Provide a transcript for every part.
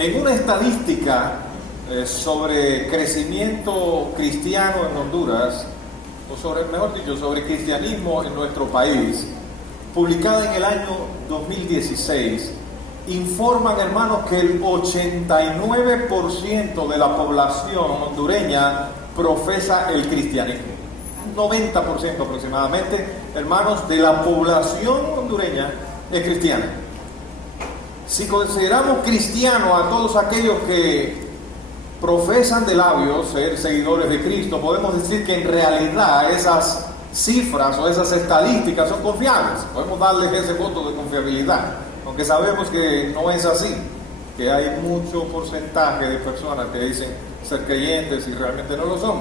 En una estadística sobre crecimiento cristiano en Honduras, o sobre, mejor dicho, sobre cristianismo en nuestro país, publicada en el año 2016, informan, hermanos, que el 89% de la población hondureña profesa el cristianismo. 90% aproximadamente, hermanos, de la población hondureña es cristiana. Si consideramos cristianos a todos aquellos que profesan de labios ser seguidores de Cristo, podemos decir que en realidad esas cifras o esas estadísticas son confiables. Podemos darles ese voto de confiabilidad, aunque sabemos que no es así, que hay mucho porcentaje de personas que dicen ser creyentes y realmente no lo son.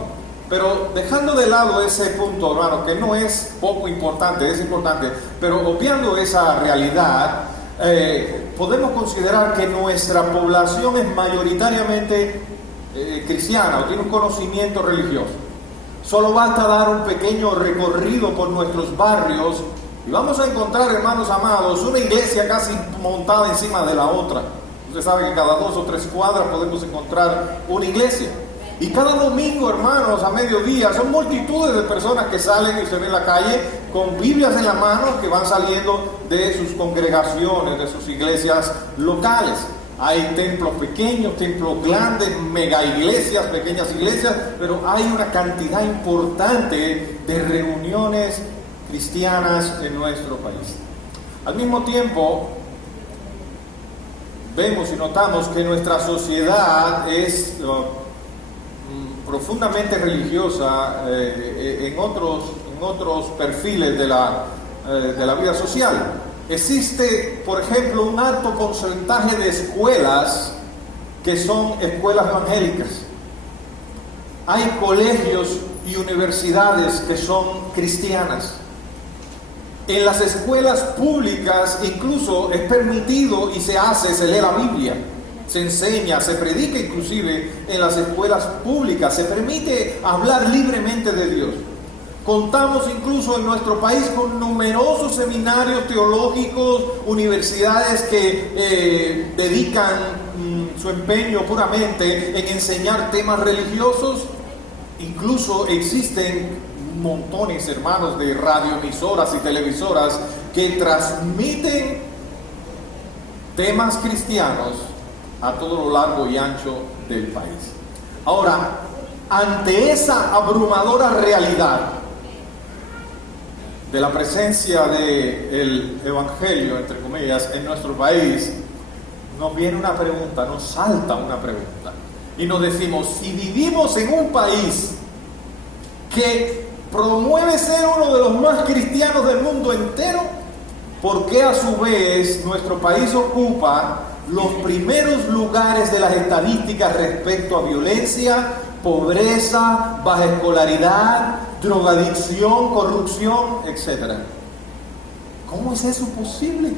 Pero dejando de lado ese punto, hermano, que no es poco importante, es importante, pero obviando esa realidad, podemos considerar que nuestra población es mayoritariamente cristiana o tiene un conocimiento religioso. Solo basta dar un pequeño recorrido por nuestros barrios y vamos a encontrar, hermanos amados, una iglesia casi montada encima de la otra. Usted sabe que cada 2 o 3 cuadras podemos encontrar una iglesia. Y cada domingo, hermanos, a mediodía, son multitudes de personas que salen y se ven en la calle con Biblias en la mano que van saliendo de sus congregaciones, de sus iglesias locales. Hay templos pequeños, templos grandes, mega iglesias, pequeñas iglesias, pero hay una cantidad importante de reuniones cristianas en nuestro país. Al mismo tiempo, vemos y notamos que nuestra sociedad es profundamente religiosa en otros perfiles de la vida social. Existe, por ejemplo, un alto porcentaje de escuelas que son escuelas evangélicas. Hay colegios y universidades que son cristianas. En las escuelas públicas incluso es permitido y se lee la Biblia. Se enseña, se predica inclusive en las escuelas públicas, se permite hablar libremente de Dios. Contamos incluso en nuestro país con numerosos seminarios teológicos, universidades que dedican su empeño puramente en enseñar temas religiosos. Incluso existen montones, hermanos, de radioemisoras y televisoras que transmiten temas cristianos a todo lo largo y ancho del país. Ahora, ante esa abrumadora realidad de la presencia del evangelio, entre comillas, en nuestro país, nos viene una pregunta, nos salta una pregunta, y nos decimos, si vivimos en un país que promueve ser uno de los más cristianos del mundo entero, ¿por qué a su vez nuestro país ocupa los primeros lugares de las estadísticas respecto a violencia, pobreza, baja escolaridad, drogadicción, corrupción, etc.? ¿Cómo es eso posible?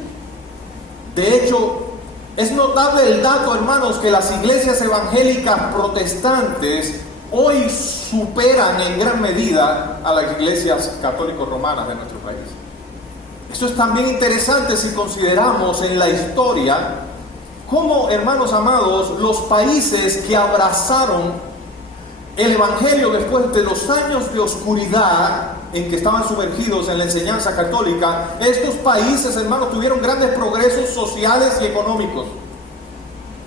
De hecho, es notable el dato, hermanos, que las iglesias evangélicas protestantes hoy superan en gran medida a las iglesias católicos romanas de nuestro país. Eso es también interesante si consideramos en la historia cómo, hermanos amados, los países que abrazaron el evangelio después de los años de oscuridad en que estaban sumergidos en la enseñanza católica, estos países, hermanos, tuvieron grandes progresos sociales y económicos.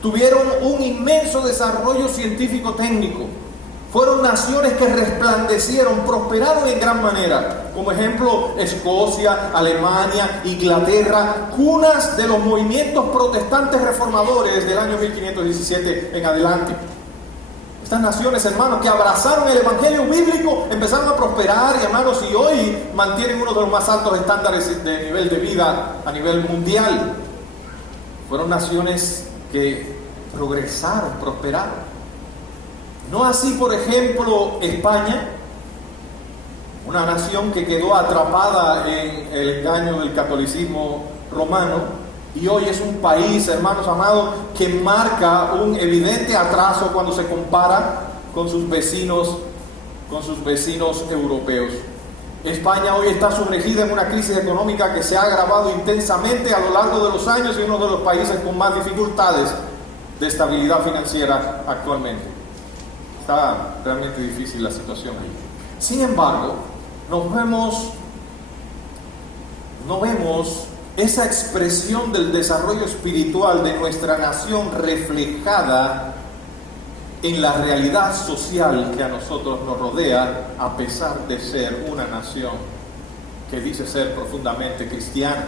Tuvieron un inmenso desarrollo científico-técnico. Fueron naciones que resplandecieron, prosperaron en gran manera. Como ejemplo, Escocia, Alemania, Inglaterra, cunas de los movimientos protestantes reformadores del año 1517 en adelante. Estas naciones, hermanos, que abrazaron el evangelio bíblico, empezaron a prosperar, y, hermanos, y hoy mantienen uno de los más altos estándares de nivel de vida a nivel mundial. Fueron naciones que progresaron, prosperaron. No así, por ejemplo, España, una nación que quedó atrapada en el engaño del catolicismo romano, y hoy es un país, hermanos amados, que marca un evidente atraso cuando se compara con sus vecinos europeos. España hoy está sumergida en una crisis económica que se ha agravado intensamente a lo largo de los años, y uno de los países con más dificultades de estabilidad financiera actualmente. Está realmente difícil la situación ahí. Sin embargo, no vemos esa expresión del desarrollo espiritual de nuestra nación reflejada en la realidad social que a nosotros nos rodea, a pesar de ser una nación que dice ser profundamente cristiana.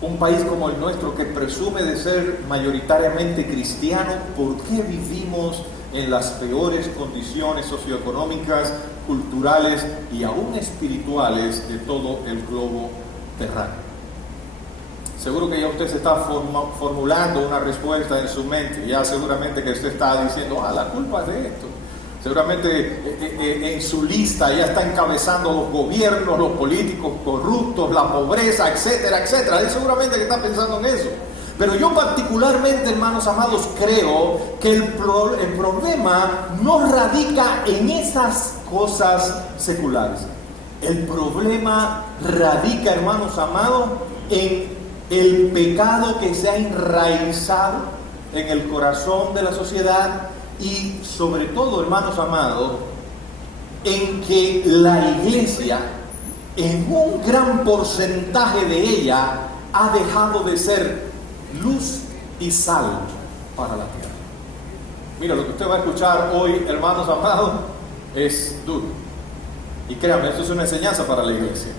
Un país como el nuestro, que presume de ser mayoritariamente cristiano, ¿por qué vivimos en las peores condiciones socioeconómicas, culturales y aún espirituales de todo el globo terráqueo? Seguro que ya usted se está formulando una respuesta en su mente. Ya seguramente que usted está diciendo, la culpa es de esto. Seguramente en su lista ya está encabezando los gobiernos, los políticos corruptos, la pobreza, etcétera, etcétera. Él seguramente que está pensando en eso. Pero yo particularmente, hermanos amados, creo que el problema no radica en esas cosas seculares. El problema radica, hermanos amados, en el pecado que se ha enraizado en el corazón de la sociedad y sobre todo, hermanos amados, en que la iglesia, en un gran porcentaje de ella, ha dejado de ser luz y sal para la tierra. Mira, lo que usted va a escuchar hoy, hermanos amados, es duro. Y créanme, esto es una enseñanza para la iglesia.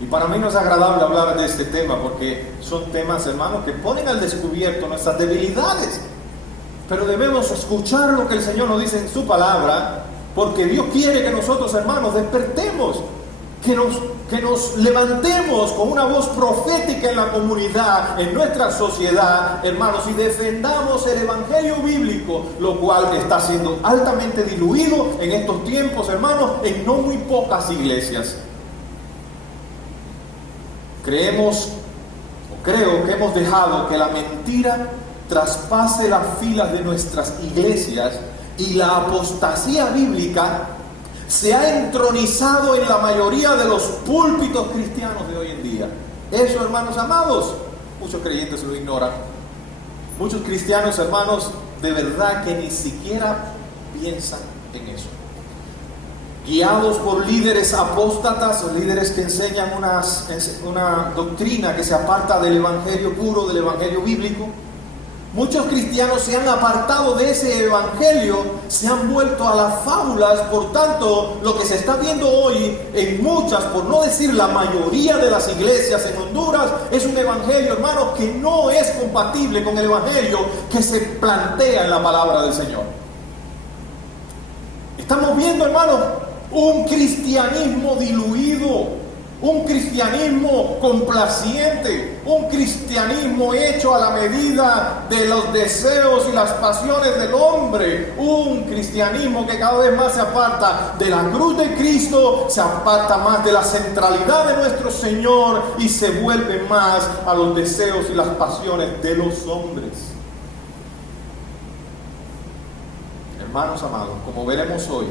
Y para mí no es agradable hablar de este tema, porque son temas, hermanos, que ponen al descubierto nuestras debilidades. Pero debemos escuchar lo que el Señor nos dice en su palabra, porque Dios quiere que nosotros, hermanos, despertemos, que nos levantemos con una voz profética en la comunidad, en nuestra sociedad, hermanos, y defendamos el evangelio bíblico, lo cual está siendo altamente diluido en estos tiempos, hermanos, en no muy pocas iglesias. Creo que hemos dejado que la mentira traspase las filas de nuestras iglesias y la apostasía bíblica se ha entronizado en la mayoría de los púlpitos cristianos de hoy en día. Eso, hermanos amados, muchos creyentes lo ignoran. Muchos cristianos, hermanos, de verdad que ni siquiera piensan en eso. Guiados por líderes apóstatas o líderes que enseñan una doctrina que se aparta del evangelio puro, del evangelio bíblico, muchos cristianos se han apartado de ese evangelio, se han vuelto a las fábulas. Por tanto, lo que se está viendo hoy en muchas, por no decir la mayoría de las iglesias en Honduras, es un evangelio, hermanos, que no es compatible con el evangelio que se plantea en la palabra del Señor. Estamos viendo, hermanos, un cristianismo diluido, un cristianismo complaciente, un cristianismo hecho a la medida de los deseos y las pasiones del hombre, un cristianismo que cada vez más se aparta de la cruz de Cristo, se aparta más de la centralidad de nuestro Señor y se vuelve más a los deseos y las pasiones de los hombres. Hermanos amados, como veremos hoy,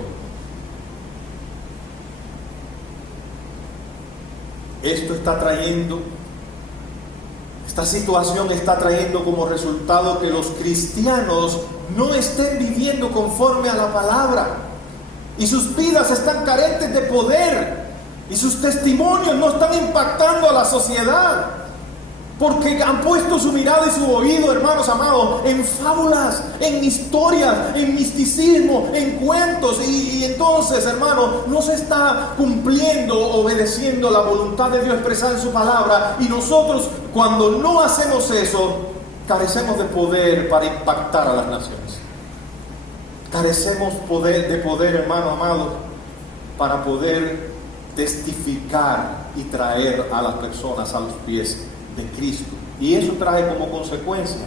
esta situación está trayendo como resultado que los cristianos no estén viviendo conforme a la palabra y sus vidas están carentes de poder y sus testimonios no están impactando a la sociedad, porque han puesto su mirada y su oído, hermanos amados, en fábulas, en historias, en misticismo, en cuentos. Y entonces, hermanos, no se está cumpliendo, obedeciendo la voluntad de Dios expresada en su palabra. Y nosotros, cuando no hacemos eso, carecemos de poder para impactar a las naciones. Carecemos de poder, hermano amado, para poder testificar y traer a las personas a los pies de Cristo. Y eso trae como consecuencia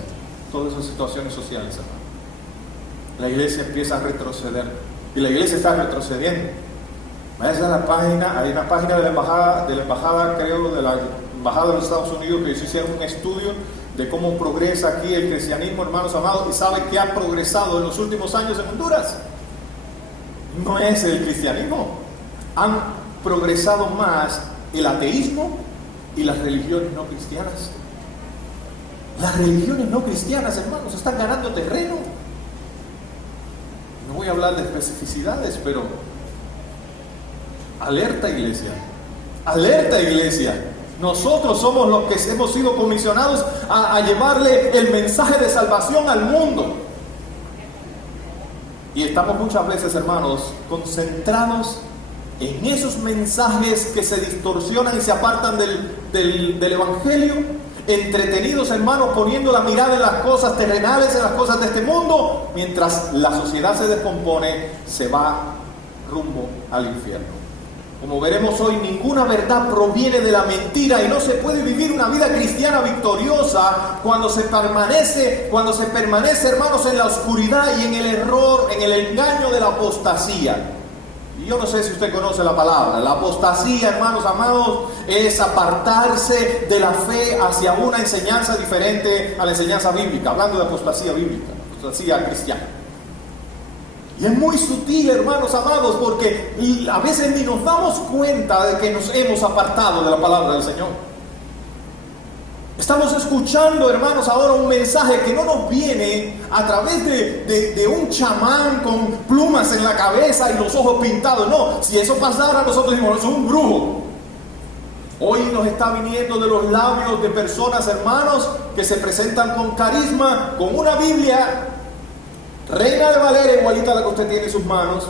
todas esas situaciones sociales, hermano. La iglesia empieza a retroceder y la iglesia está retrocediendo. Vaya a la página, hay una página de la embajada, creo, de la embajada de los Estados Unidos, que hicieron un estudio de cómo progresa aquí el cristianismo, hermanos amados, y sabe que ha progresado en los últimos años en Honduras. No es el cristianismo, han progresado más el ateísmo y las religiones no cristianas. Las religiones no cristianas, hermanos, están ganando terreno. No voy a hablar de especificidades, pero alerta, iglesia. Alerta, iglesia. Nosotros somos los que hemos sido comisionados a llevarle el mensaje de salvación al mundo. Y estamos muchas veces, hermanos, concentrados en esos mensajes que se distorsionan y se apartan del Evangelio, entretenidos, hermanos, poniendo la mirada en las cosas terrenales, en las cosas de este mundo, mientras la sociedad se descompone, se va rumbo al infierno. Como veremos hoy, ninguna verdad proviene de la mentira y no se puede vivir una vida cristiana victoriosa cuando se permanece, hermanos, en la oscuridad y en el error, en el engaño de la apostasía. Y yo no sé si usted conoce la palabra. La apostasía, hermanos amados, es apartarse de la fe hacia una enseñanza diferente a la enseñanza bíblica, hablando de apostasía bíblica, apostasía cristiana. Y es muy sutil, hermanos amados, porque a veces ni nos damos cuenta de que nos hemos apartado de la palabra del Señor. Estamos escuchando, hermanos, ahora un mensaje que no nos viene a través de un chamán con plumas en la cabeza y los ojos pintados. No, si eso pasara, nosotros decimos, eso es un brujo. Hoy nos está viniendo de los labios de personas, hermanos, que se presentan con carisma, con una Biblia Reina de Valera, igualita a la que usted tiene en sus manos,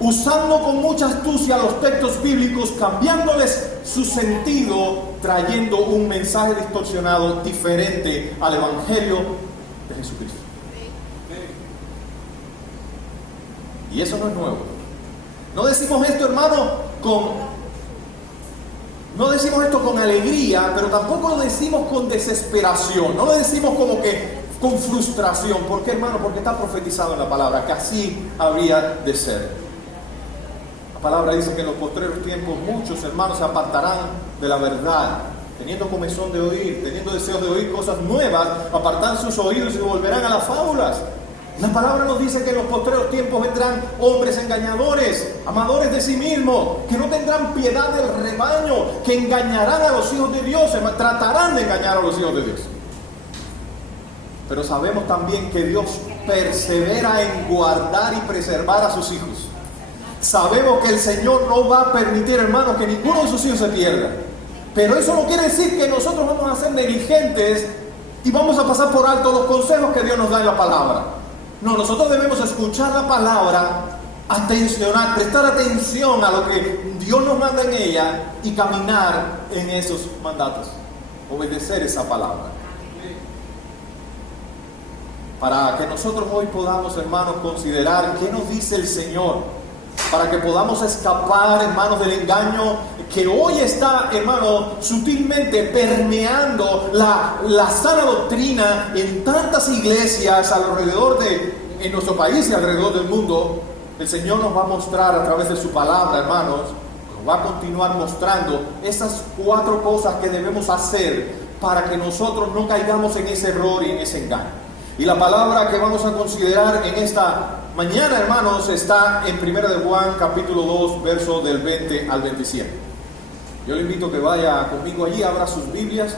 usando con mucha astucia los textos bíblicos, cambiándoles su sentido, trayendo un mensaje distorsionado diferente al Evangelio de Jesucristo. Y eso no es nuevo. No decimos esto, hermano, con alegría, pero tampoco lo decimos con desesperación. No lo decimos como que con frustración. ¿Por qué, hermano? Porque está profetizado en la palabra que así habría de ser. La palabra dice que en los postreros tiempos muchos, hermanos, se apartarán de la verdad, teniendo comezón de oír, teniendo deseos de oír cosas nuevas, apartarán sus oídos y volverán a las fábulas. La palabra nos dice que en los postreros tiempos vendrán hombres engañadores, amadores de sí mismos, que no tendrán piedad del rebaño, que engañarán a los hijos de Dios, tratarán de engañar a los hijos de Dios. Pero sabemos también que Dios persevera en guardar y preservar a sus hijos. Sabemos que el Señor no va a permitir, hermanos, que ninguno de sus hijos se pierda. Pero eso no quiere decir que nosotros vamos a ser negligentes y vamos a pasar por alto los consejos que Dios nos da en la palabra. No, nosotros debemos escuchar la palabra, atencionar, prestar atención a lo que Dios nos manda en ella y caminar en esos mandatos, obedecer esa palabra. Para que nosotros hoy podamos, hermanos, considerar qué nos dice el Señor, para que podamos escapar, hermanos, del engaño que hoy está, hermano, sutilmente permeando la sana doctrina en tantas iglesias alrededor en nuestro país y alrededor del mundo. El Señor nos va a mostrar a través de su palabra, hermanos, nos va a continuar mostrando esas 4 cosas que debemos hacer para que nosotros no caigamos en ese error y en ese engaño. Y la palabra que vamos a considerar en esta mañana, hermanos, está en 1 de Juan, capítulo 2, verso del 20 al 27. Yo le invito a que vaya conmigo allí, abra sus Biblias,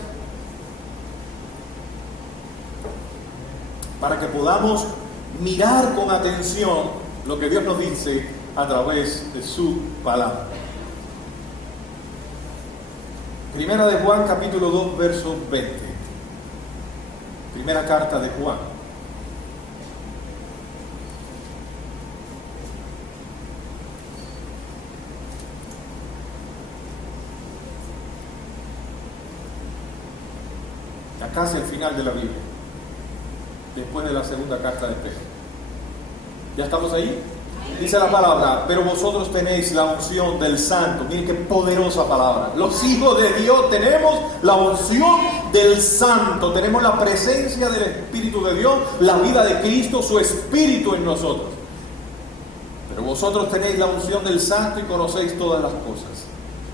para que podamos mirar con atención lo que Dios nos dice a través de su palabra. 1 de Juan, capítulo 2, verso 20. Primera carta de Juan. Ya casi al final de la Biblia, después de la segunda carta de Pedro. ¿Ya estamos ahí? Dice la palabra, pero vosotros tenéis la unción del Santo. Miren qué poderosa palabra. Los hijos de Dios tenemos la unción del Santo. Tenemos la presencia del Espíritu de Dios, la vida de Cristo, su Espíritu en nosotros. Pero vosotros tenéis la unción del Santo y conocéis todas las cosas.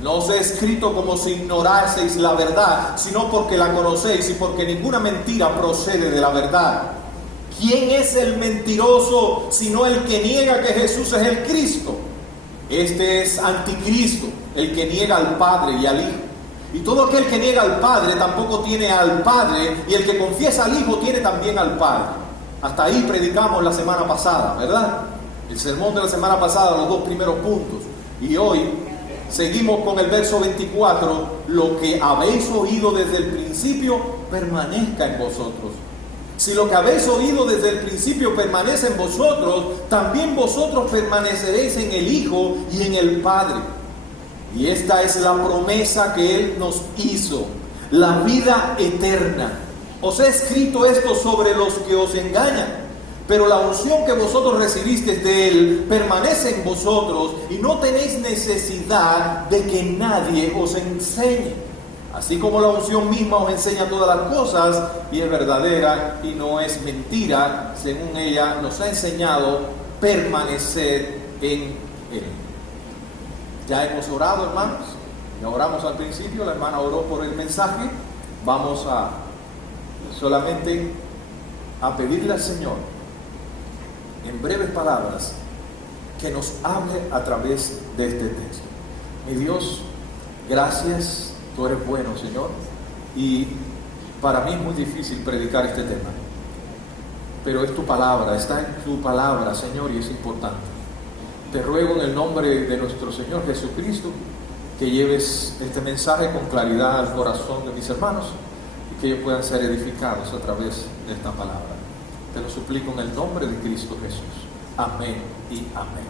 No os he escrito como si ignoraseis la verdad, sino porque la conocéis y porque ninguna mentira procede de la verdad. ¿Quién es el mentiroso sino el que niega que Jesús es el Cristo? Este es anticristo, el que niega al Padre y al Hijo. Y todo aquel que niega al Padre tampoco tiene al Padre, y el que confiesa al Hijo tiene también al Padre. Hasta ahí predicamos la semana pasada, ¿verdad? El sermón de la semana pasada, los 2 primeros puntos. Y hoy seguimos con el verso 24: lo que habéis oído desde el principio permanezca en vosotros. Si lo que habéis oído desde el principio permanece en vosotros, también vosotros permaneceréis en el Hijo y en el Padre. Y esta es la promesa que Él nos hizo, la vida eterna. Os he escrito esto sobre los que os engañan, pero la unción que vosotros recibisteis de Él permanece en vosotros, y no tenéis necesidad de que nadie os enseñe. Así como la unción misma os enseña todas las cosas, y es verdadera y no es mentira, según ella nos ha enseñado, permanecer en Él. Ya hemos orado, hermanos. Ya oramos al principio, la hermana oró por el mensaje. Vamos a solamente a pedirle al Señor, en breves palabras, que nos hable a través de este texto. Mi Dios, gracias. Tú eres bueno, Señor, y para mí es muy difícil predicar este tema, pero es tu palabra, está en tu palabra, Señor, y es importante. Te ruego en el nombre de nuestro Señor Jesucristo que lleves este mensaje con claridad al corazón de mis hermanos y que ellos puedan ser edificados a través de esta palabra. Te lo suplico en el nombre de Cristo Jesús. Amén y amén.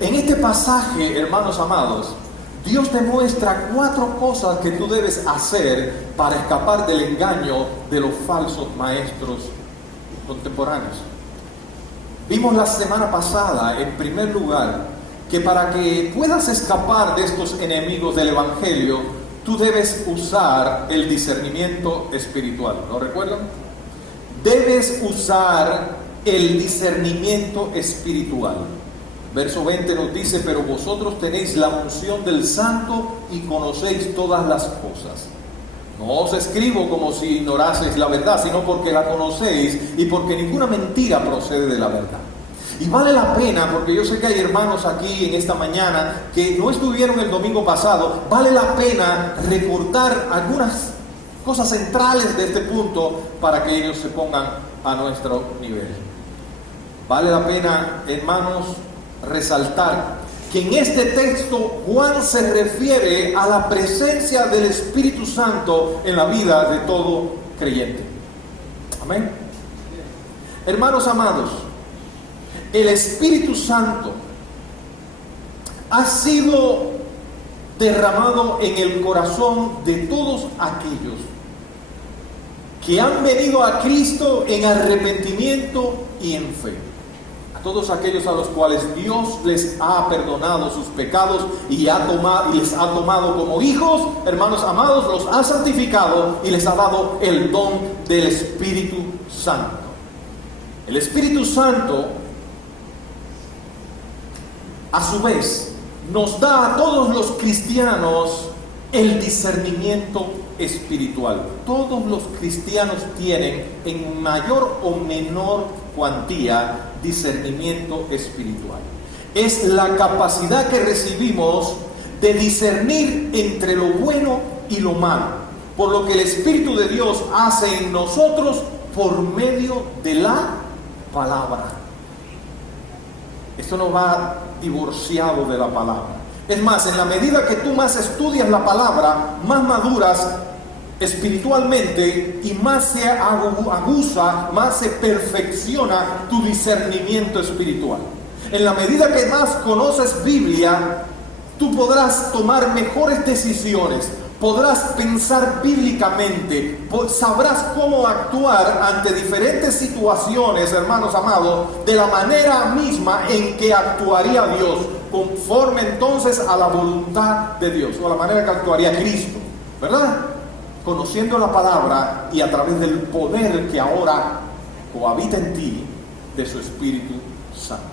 En este pasaje, hermanos amados, Dios te muestra 4 cosas que tú debes hacer para escapar del engaño de los falsos maestros contemporáneos. Vimos la semana pasada, en primer lugar, que para que puedas escapar de estos enemigos del Evangelio, tú debes usar el discernimiento espiritual. ¿Lo recuerdan? Debes usar el discernimiento espiritual. Verso 20 nos dice: pero vosotros tenéis la unción del Santo y conocéis todas las cosas. No os escribo como si ignoraseis la verdad, sino porque la conocéis y porque ninguna mentira procede de la verdad. Y vale la pena, porque yo sé que hay hermanos aquí en esta mañana que no estuvieron el domingo pasado, vale la pena recordar algunas cosas centrales de este punto para que ellos se pongan a nuestro nivel. Vale la pena, hermanos, resaltar que en este texto Juan se refiere a la presencia del Espíritu Santo en la vida de todo creyente. Amén. Hermanos amados, el Espíritu Santo ha sido derramado en el corazón de todos aquellos que han venido a Cristo en arrepentimiento y en fe. Todos aquellos a los cuales Dios les ha perdonado sus pecados y les ha tomado como hijos, hermanos amados, los ha santificado y les ha dado el don del Espíritu Santo. El Espíritu Santo, a su vez, nos da a todos los cristianos el discernimiento espiritual. Todos los cristianos tienen en mayor o menor cuantía discernimiento espiritual. Es la capacidad que recibimos de discernir entre lo bueno y lo malo, por lo que el Espíritu de Dios hace en nosotros por medio de la palabra. Esto no va divorciado de la palabra. Es más, en la medida que tú más estudias la palabra, más maduras espiritualmente y más se aguza, más se perfecciona tu discernimiento espiritual. En la medida que más conoces Biblia, tú podrás tomar mejores decisiones, podrás pensar bíblicamente, sabrás cómo actuar ante diferentes situaciones, hermanos amados, de la manera misma en que actuaría Dios, conforme entonces a la voluntad de Dios, o a la manera que actuaría Cristo, ¿verdad? Conociendo la palabra y a través del poder que ahora cohabita en ti, de su Espíritu Santo.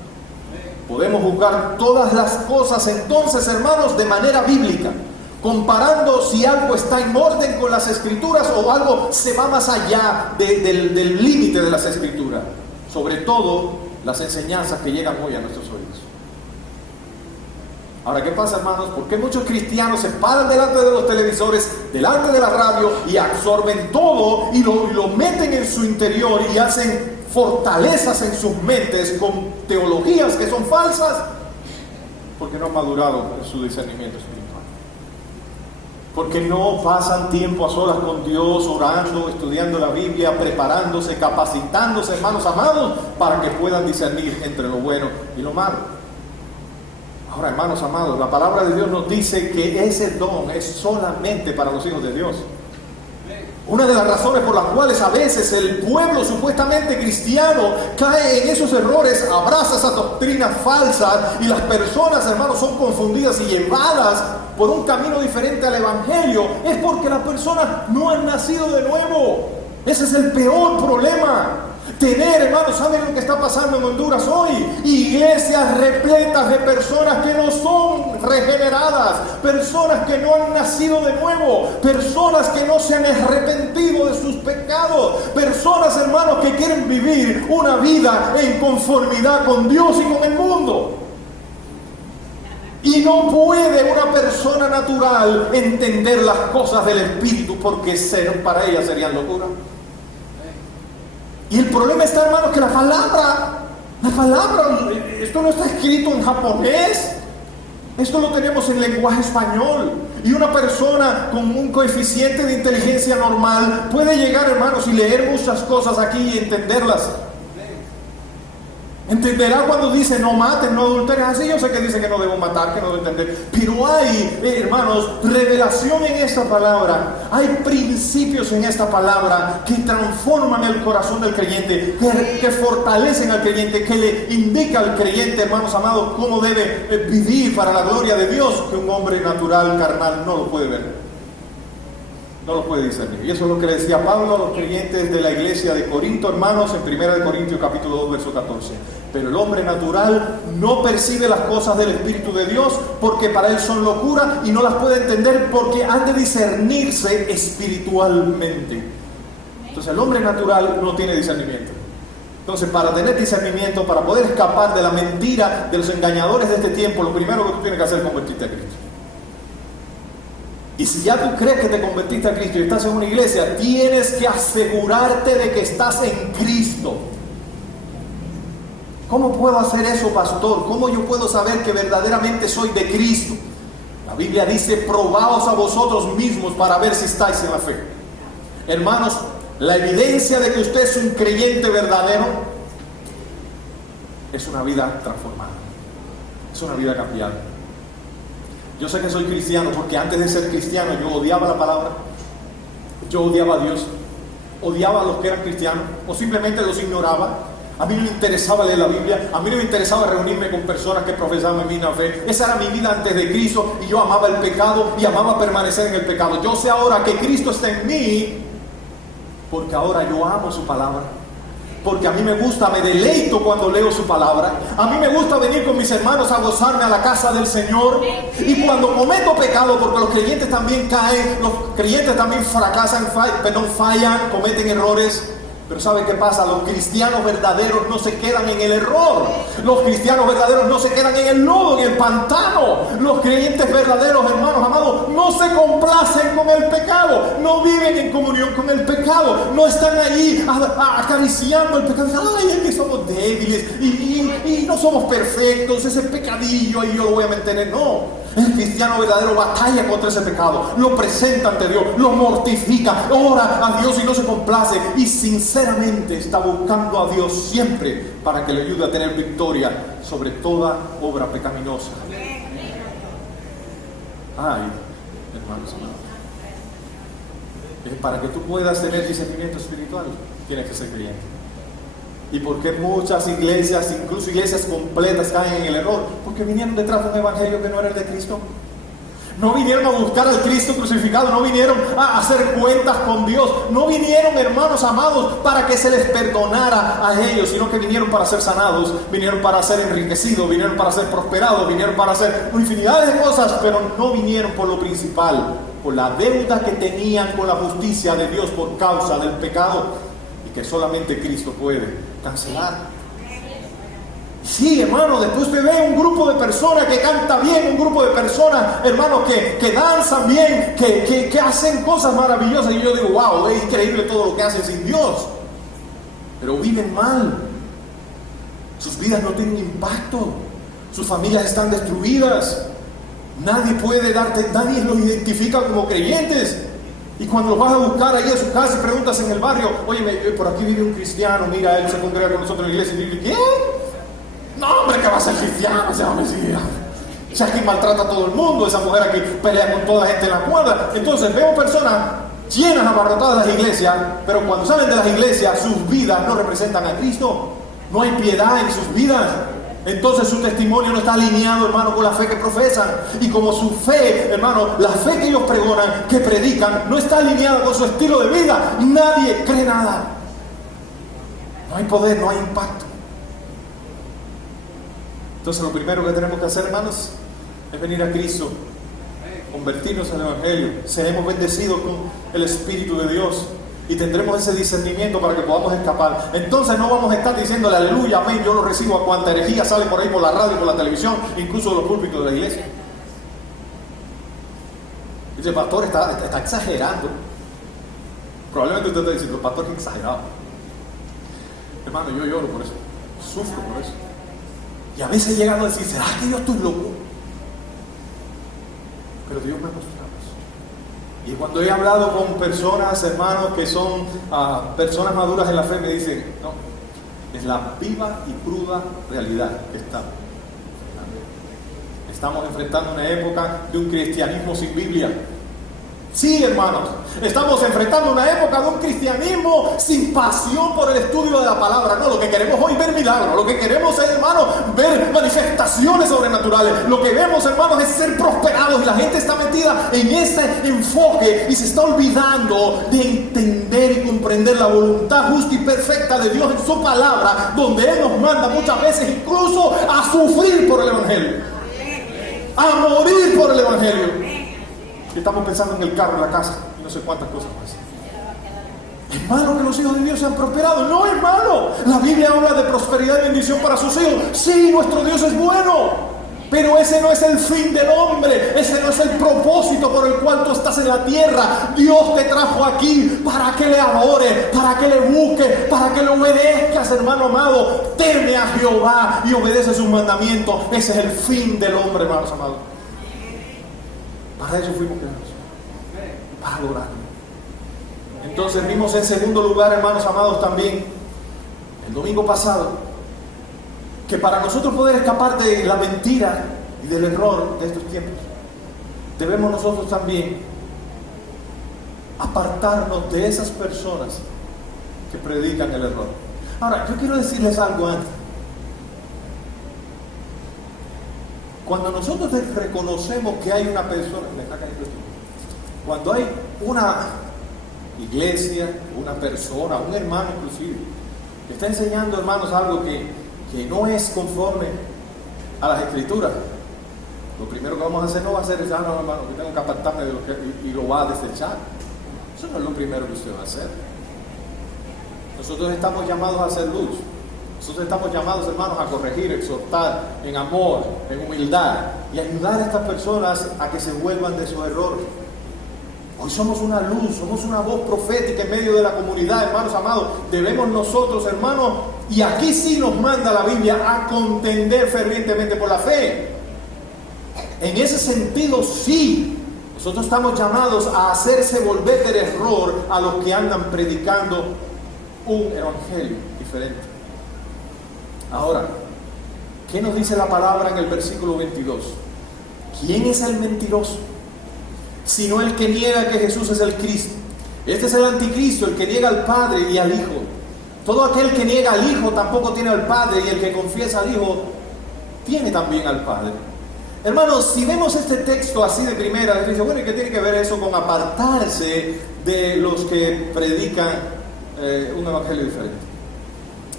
Podemos juzgar todas las cosas entonces, hermanos, de manera bíblica, comparando si algo está en orden con las Escrituras o algo se va más allá del límite de las Escrituras. Sobre todo las enseñanzas que llegan hoy a nuestros oídos. Ahora, ¿qué pasa, hermanos? ¿Por qué muchos cristianos se paran delante de los televisores, delante de la radio y absorben todo y lo meten en su interior y hacen fortalezas en sus mentes con teologías que son falsas? Porque no han madurado en su discernimiento espiritual. Porque no pasan tiempo a solas con Dios, orando, estudiando la Biblia, preparándose, capacitándose, hermanos amados, para que puedan discernir entre lo bueno y lo malo. Ahora, hermanos amados, la palabra de Dios nos dice que ese don es solamente para los hijos de Dios. Una de las razones por las cuales a veces el pueblo supuestamente cristiano cae en esos errores, abraza esas doctrinas falsas y las personas, hermanos, son confundidas y llevadas por un camino diferente al evangelio, es porque las personas no han nacido de nuevo. Ese es el peor problema. Tener, hermanos, ¿saben lo que está pasando en Honduras hoy? Iglesias repletas de personas que no son regeneradas, personas que no han nacido de nuevo, personas que no se han arrepentido de sus pecados, personas, hermanos, que quieren vivir una vida en conformidad con Dios y con el mundo. Y no puede una persona natural entender las cosas del Espíritu porque para ella serían locura. Y el problema está, hermanos, que la palabra, esto no está escrito en japonés, esto lo tenemos en lenguaje español. Y una persona con un coeficiente de inteligencia normal puede llegar, hermanos, y leer muchas cosas aquí y entenderlas. Entenderá cuando dice no maten, no adulteren. Así yo sé que dice que no debo matar, que no debo entender. Pero hay, hermanos, revelación en esta palabra. Hay principios en esta palabra que transforman el corazón del creyente, que fortalecen al creyente, que le indica al creyente, hermanos amados, cómo debe vivir para la gloria de Dios, que un hombre natural, carnal, no lo puede ver. No lo puede discernir. Y eso es lo que le decía Pablo a los creyentes de la iglesia de Corinto, hermanos, en 1 Corintios capítulo 2, verso 14. Pero el hombre natural no percibe las cosas del Espíritu de Dios porque para él son locura y no las puede entender porque han de discernirse espiritualmente. Entonces el hombre natural no tiene discernimiento. Entonces, para tener discernimiento, para poder escapar de la mentira de los engañadores de este tiempo, lo primero que tú tienes que hacer es convertirte a Cristo. Y si ya tú crees que te convertiste a Cristo y estás en una iglesia, tienes que asegurarte de que estás en Cristo. ¿Cómo puedo hacer eso, pastor? ¿Cómo yo puedo saber que verdaderamente soy de Cristo? La Biblia dice, probaos a vosotros mismos para ver si estáis en la fe. Hermanos, la evidencia de que usted es un creyente verdadero es una vida transformada, es una vida cambiada. Yo sé que soy cristiano porque antes de ser cristiano yo odiaba la palabra, yo odiaba a Dios, odiaba a los que eran cristianos o simplemente los ignoraba. A mí no me interesaba leer la Biblia, a mí no me interesaba reunirme con personas que profesaban en mi fe. Esa era mi vida antes de Cristo y yo amaba el pecado y amaba permanecer en el pecado. Yo sé ahora que Cristo está en mí porque ahora yo amo su palabra. Porque a mí me gusta, me deleito cuando leo su palabra. A mí me gusta venir con mis hermanos a gozarme a la casa del Señor. Y cuando cometo pecado, porque los creyentes también caen, los creyentes también fracasan, fallan, cometen errores. Pero ¿sabe qué pasa? Los cristianos verdaderos no se quedan en el error. Los cristianos verdaderos no se quedan en el lodo, en el pantano. Los creyentes verdaderos, hermanos amados, no se complacen con el pecado. No viven en comunión con el pecado. No están ahí acariciando el pecado. Ay, es que somos débiles y no somos perfectos. Ese pecadillo ahí yo lo voy a mantener. No. El cristiano verdadero batalla contra ese pecado, lo presenta ante Dios, lo mortifica, ora a Dios y no se complace y sinceramente está buscando a Dios siempre para que le ayude a tener victoria sobre toda obra pecaminosa. Ay, hermanos, para que tú puedas tener discernimiento espiritual, tienes que ser creyente. ¿Y por qué muchas iglesias, incluso iglesias completas, caen en el error? Porque vinieron detrás de un evangelio que no era el de Cristo. No vinieron a buscar al Cristo crucificado, no vinieron a hacer cuentas con Dios, no vinieron, hermanos amados, para que se les perdonara a ellos, sino que vinieron para ser sanados, vinieron para ser enriquecidos, vinieron para ser prosperados, vinieron para hacer infinidad de cosas, pero no vinieron por lo principal, por la deuda que tenían con la justicia de Dios por causa del pecado, y que solamente Cristo puede cancelar. Sí, hermano, después usted ve un grupo de personas que canta bien, un grupo de personas, hermano, que danzan bien, que hacen cosas maravillosas. Y yo digo, wow, es increíble todo lo que hacen sin Dios. Pero viven mal. Sus vidas no tienen impacto. Sus familias están destruidas. Nadie los identifica como creyentes. Y cuando los vas a buscar ahí a su casa y preguntas en el barrio, oye, por aquí vive un cristiano, mira, él se congrega con nosotros en la iglesia. Y dice, ¿qué? No, hombre, que va a ser cristiano, ese hombre sí. O sea, aquí maltrata a todo el mundo, esa mujer aquí pelea con toda la gente en la cuadra. Entonces veo personas llenas, abarrotadas de las iglesias, pero cuando salen de las iglesias, sus vidas no representan a Cristo. No hay piedad en sus vidas. Entonces su testimonio no está alineado, hermano, con la fe que profesan. Y como su fe, hermano, la fe que ellos pregonan, que predican, no está alineada con su estilo de vida, nadie cree nada. No hay poder, no hay impacto. Entonces lo primero que tenemos que hacer, hermanos, es venir a Cristo, convertirnos al Evangelio. Seremos bendecidos con el Espíritu de Dios y tendremos ese discernimiento para que podamos escapar. Entonces no vamos a estar diciendo aleluya, amén, yo lo recibo, a cuanta herejía sale por ahí por la radio, por la televisión, incluso de los púlpitos de la iglesia. Dice, el pastor está exagerando. Probablemente usted está diciendo, el pastor es exagerado. Hermano, yo lloro por eso, sufro por eso. Y a veces he llegado a decir, ¿será que yo estoy loco? Pero Dios me ha mostrado eso. Y cuando he hablado con personas, hermanos, que son personas maduras en la fe, me dicen, no, es la viva y cruda realidad que estamos. Estamos enfrentando una época de un cristianismo sin Biblia. Sí, hermanos, estamos enfrentando una época de un cristianismo sin pasión por el estudio de la palabra. No, lo que queremos hoy es ver milagros. Lo que queremos es, hermanos, ver manifestaciones sobrenaturales. Lo que vemos, hermanos, es ser prosperados. Y la gente está metida en ese enfoque y se está olvidando de entender y comprender la voluntad justa y perfecta de Dios en su palabra, donde Él nos manda muchas veces incluso a sufrir por el Evangelio, a morir por el Evangelio. Estamos pensando en el carro, en la casa y no sé cuántas cosas más. ¿Es malo que los hijos de Dios sean prosperados? No es malo. La Biblia habla de prosperidad y bendición para sus hijos. Sí, nuestro Dios es bueno, pero ese no es el fin del hombre. Ese no es el propósito por el cual tú estás en la tierra. Dios te trajo aquí para que le adores, para que le busques, para que le obedezcas, hermano amado. Teme a Jehová y obedece sus mandamientos. Ese es el fin del hombre, hermanos amados. Para eso fuimos creados, para adorarlo. Entonces vimos en segundo lugar, hermanos amados, también el domingo pasado, que para nosotros poder escapar de la mentira y del error de estos tiempos, debemos nosotros también apartarnos de esas personas que predican el error. Ahora, yo quiero decirles algo antes. Cuando nosotros reconocemos que hay una persona, cuando hay una iglesia, una persona, un hermano inclusive, que está enseñando, hermanos, algo que no es conforme a las Escrituras, lo primero que vamos a hacer no va a ser, no, hermano, que tengo que apartarme de lo que, y lo va a desechar. Eso no es lo primero que usted va a hacer. Nosotros estamos llamados a hacer luz. Nosotros estamos llamados, hermanos, a corregir, exhortar en amor, en humildad y ayudar a estas personas a que se vuelvan de sus errores. Hoy somos una luz, somos una voz profética en medio de la comunidad, hermanos amados. Debemos nosotros, hermanos, y aquí sí nos manda la Biblia a contender fervientemente por la fe. En ese sentido, sí, nosotros estamos llamados a hacerse volver del error a los que andan predicando un evangelio diferente. Ahora, ¿qué nos dice la palabra en el versículo 22? ¿Quién es el mentiroso? Sino el que niega que Jesús es el Cristo. Este es el anticristo, el que niega al Padre y al Hijo. Todo aquel que niega al Hijo tampoco tiene al Padre, y el que confiesa al Hijo tiene también al Padre. Hermanos, si vemos este texto así de primera, dice, bueno, ¿y qué tiene que ver eso con apartarse de los que predican un evangelio diferente?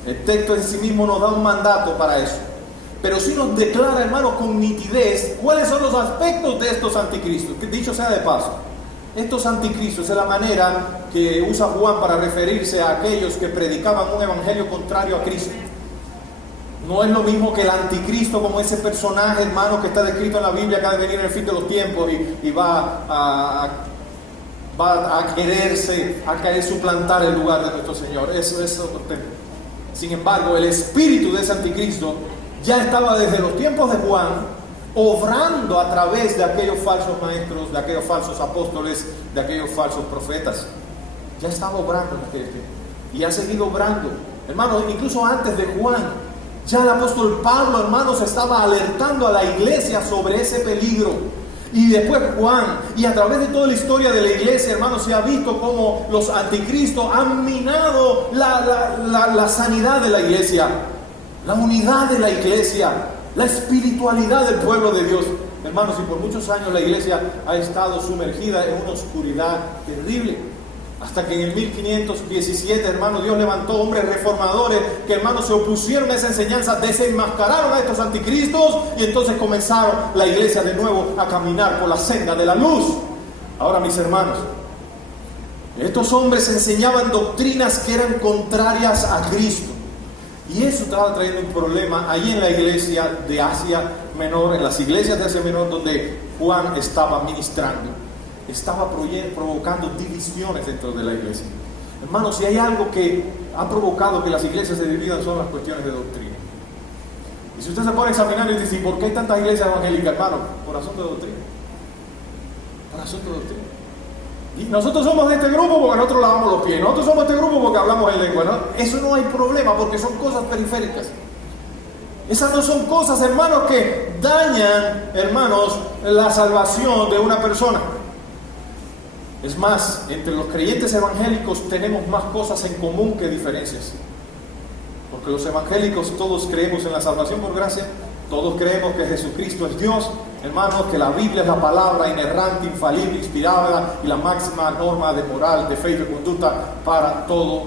El texto en sí mismo nos da un mandato para eso, pero sí nos declara, hermanos, con nitidez cuáles son los aspectos de estos anticristos. Que dicho sea de paso, estos anticristos es la manera que usa Juan para referirse a aquellos que predicaban un evangelio contrario a Cristo. No es lo mismo que el anticristo, como ese personaje, hermano, que está descrito en la Biblia, que ha de venir en el fin de los tiempos y va a querer suplantar el lugar de nuestro Señor. Eso es otro tema. Sin embargo, el espíritu de ese anticristo ya estaba desde los tiempos de Juan, obrando a través de aquellos falsos maestros, de aquellos falsos apóstoles, de aquellos falsos profetas. Ya estaba obrando en aquel tiempo y ha seguido obrando, hermanos. Incluso antes de Juan, ya el apóstol Pablo, hermanos, estaba alertando a la iglesia sobre ese peligro. Y después Juan, y a través de toda la historia de la iglesia, hermanos, se ha visto cómo los anticristos han minado la sanidad de la iglesia, la unidad de la iglesia, la espiritualidad del pueblo de Dios. Hermanos, y por muchos años la iglesia ha estado sumergida en una oscuridad terrible. Hasta que en el 1517, hermanos, Dios levantó hombres reformadores que, hermanos, se opusieron a esa enseñanza, desenmascararon a estos anticristos y entonces comenzaron la iglesia de nuevo a caminar por la senda de la luz. Ahora, mis hermanos, estos hombres enseñaban doctrinas que eran contrarias a Cristo. Y eso estaba trayendo un problema ahí en la iglesia de Asia Menor, en las iglesias de Asia Menor donde Juan estaba ministrando. Estaba provocando divisiones dentro de la iglesia. Hermanos, si hay algo que ha provocado que las iglesias se dividan son las cuestiones de doctrina. Y si usted se pone a examinar y dice, ¿por qué hay tantas iglesias evangélicas, hermano? Por asunto de doctrina. Por asunto de doctrina. Y nosotros somos de este grupo porque nosotros lavamos los pies. Nosotros somos de este grupo porque hablamos en lengua, ¿no? Eso no hay problema porque son cosas periféricas. Esas no son cosas, hermanos, que dañan, hermanos, la salvación de una persona. Es más, entre los creyentes evangélicos tenemos más cosas en común que diferencias. Porque los evangélicos todos creemos en la salvación por gracia, todos creemos que Jesucristo es Dios, hermanos, que la Biblia es la palabra inerrante, infalible, inspirada y la máxima norma de moral, de fe y de conducta para todo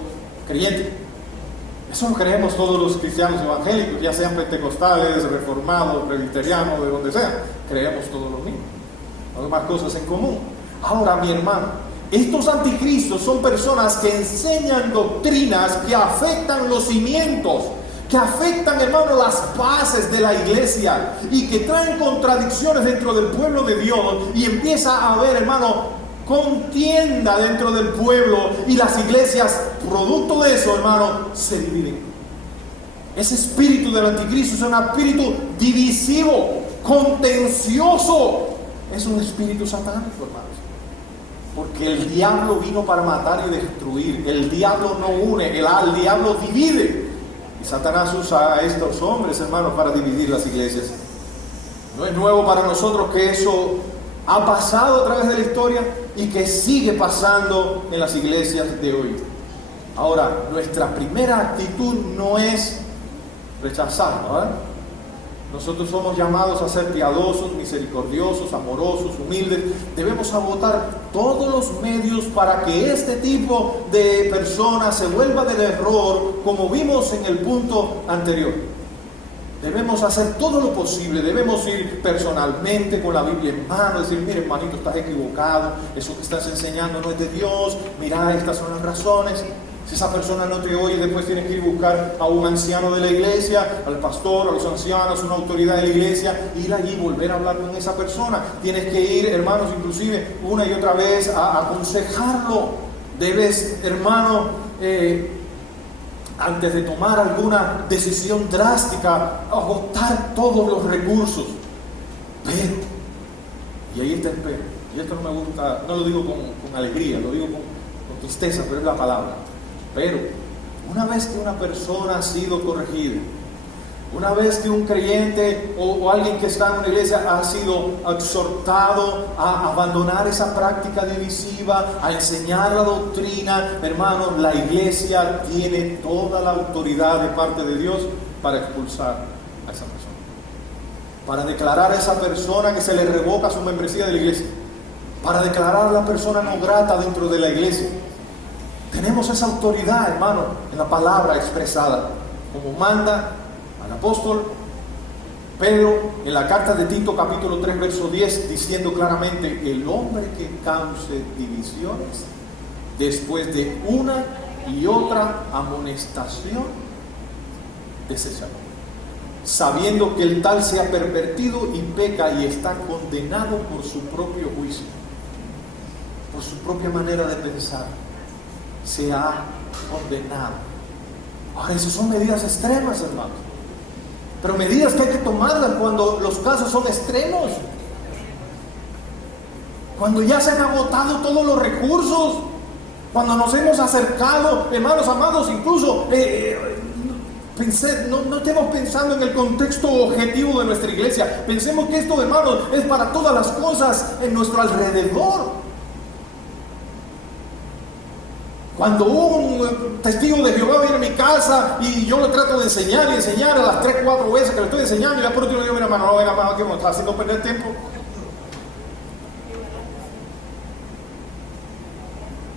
creyente. Eso creemos todos los cristianos evangélicos, ya sean pentecostales, reformados, presbiterianos, de donde sea, creemos todos lo mismo. Hay más cosas en común. Ahora, mi hermano, estos anticristos son personas que enseñan doctrinas que afectan los cimientos, que afectan, hermano, las bases de la iglesia y que traen contradicciones dentro del pueblo de Dios y empieza a haber, hermano, contienda dentro del pueblo y las iglesias, producto de eso, hermano, se dividen. Ese espíritu del anticristo es un espíritu divisivo, contencioso, es un espíritu satánico, hermanos. Porque el diablo vino para matar y destruir. El diablo no une, el diablo divide. Y Satanás usa a estos hombres, hermanos, para dividir las iglesias. No es nuevo para nosotros que eso ha pasado a través de la historia y que sigue pasando en las iglesias de hoy. Ahora, nuestra primera actitud no es rechazarlo, ¿verdad? Nosotros somos llamados a ser piadosos, misericordiosos, amorosos, humildes. Debemos agotar todos los medios para que este tipo de personas se vuelva del error, como vimos en el punto anterior. Debemos hacer todo lo posible, debemos ir personalmente con la Biblia en mano, decir, mire hermanito, estás equivocado, eso que estás enseñando no es de Dios, mira, estas son las razones. Si esa persona no te oye, después tienes que ir a buscar a un anciano de la iglesia, al pastor, a los ancianos, una autoridad de la iglesia, ir allí y volver a hablar con esa persona. Tienes que ir, hermanos, inclusive una y otra vez a aconsejarlo. Debes, hermano, antes de tomar alguna decisión drástica, agotar todos los recursos. Pero, y ahí está el pero, y esto no me gusta, no lo digo con alegría, lo digo con tristeza, pero es la palabra. Pero una vez que una persona ha sido corregida, una vez que un creyente o alguien que está en una iglesia ha sido exhortado a abandonar esa práctica divisiva, a enseñar la doctrina, hermanos, la iglesia tiene toda la autoridad de parte de Dios para expulsar a esa persona, para declarar a esa persona que se le revoca su membresía de la iglesia, para declarar a la persona no grata dentro de la iglesia. Tenemos esa autoridad, hermano, en la palabra expresada, como manda al apóstol Pedro en la carta de Tito capítulo 3 verso 10, diciendo claramente: el hombre que cause divisiones después de una y otra amonestación, desecharlo. sabiendo que el tal se ha pervertido y peca y está condenado por su propio juicio, por su propia manera de pensar, se ha condenado. Ahora, esas son medidas extremas, hermanos, pero medidas que hay que tomarlas cuando los casos son extremos, cuando ya se han agotado todos los recursos, cuando nos hemos acercado, hermanos amados, incluso no estemos pensando en el contexto objetivo de nuestra iglesia. Pensemos que esto, hermanos, es para todas las cosas en nuestro alrededor. Cuando un testigo de Jehová viene a mi casa y yo le trato de enseñar y enseñar a las 3, 4 veces que le estoy enseñando, y ya por último le digo, mira hermano, que me está haciendo perder tiempo.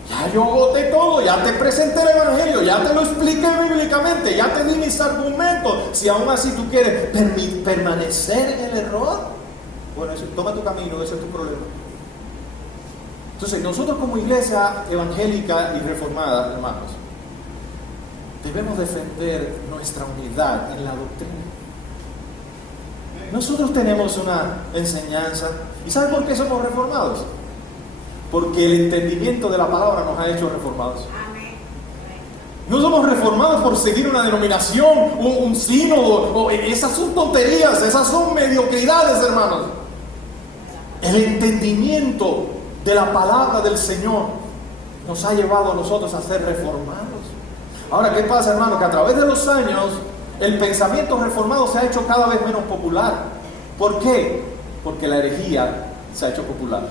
Ya yo agoté todo, ya te presenté el evangelio, ya te lo expliqué bíblicamente, ya te di mis argumentos. Si aún así tú quieres permanecer en el error, bueno, eso, toma tu camino, ese es tu problema. Entonces, nosotros como iglesia evangélica y reformada, hermanos, debemos defender nuestra unidad en la doctrina. Nosotros tenemos una enseñanza, ¿y saben por qué somos reformados? Porque el entendimiento de la palabra nos ha hecho reformados. No somos reformados por seguir una denominación, un sínodo, esas son tonterías, esas son mediocridades, hermanos. El entendimiento de la palabra del Señor nos ha llevado a nosotros a ser reformados. Ahora, ¿qué pasa, hermanos? Que a través de los años el pensamiento reformado se ha hecho cada vez menos popular. ¿Por qué? Porque la herejía se ha hecho popular.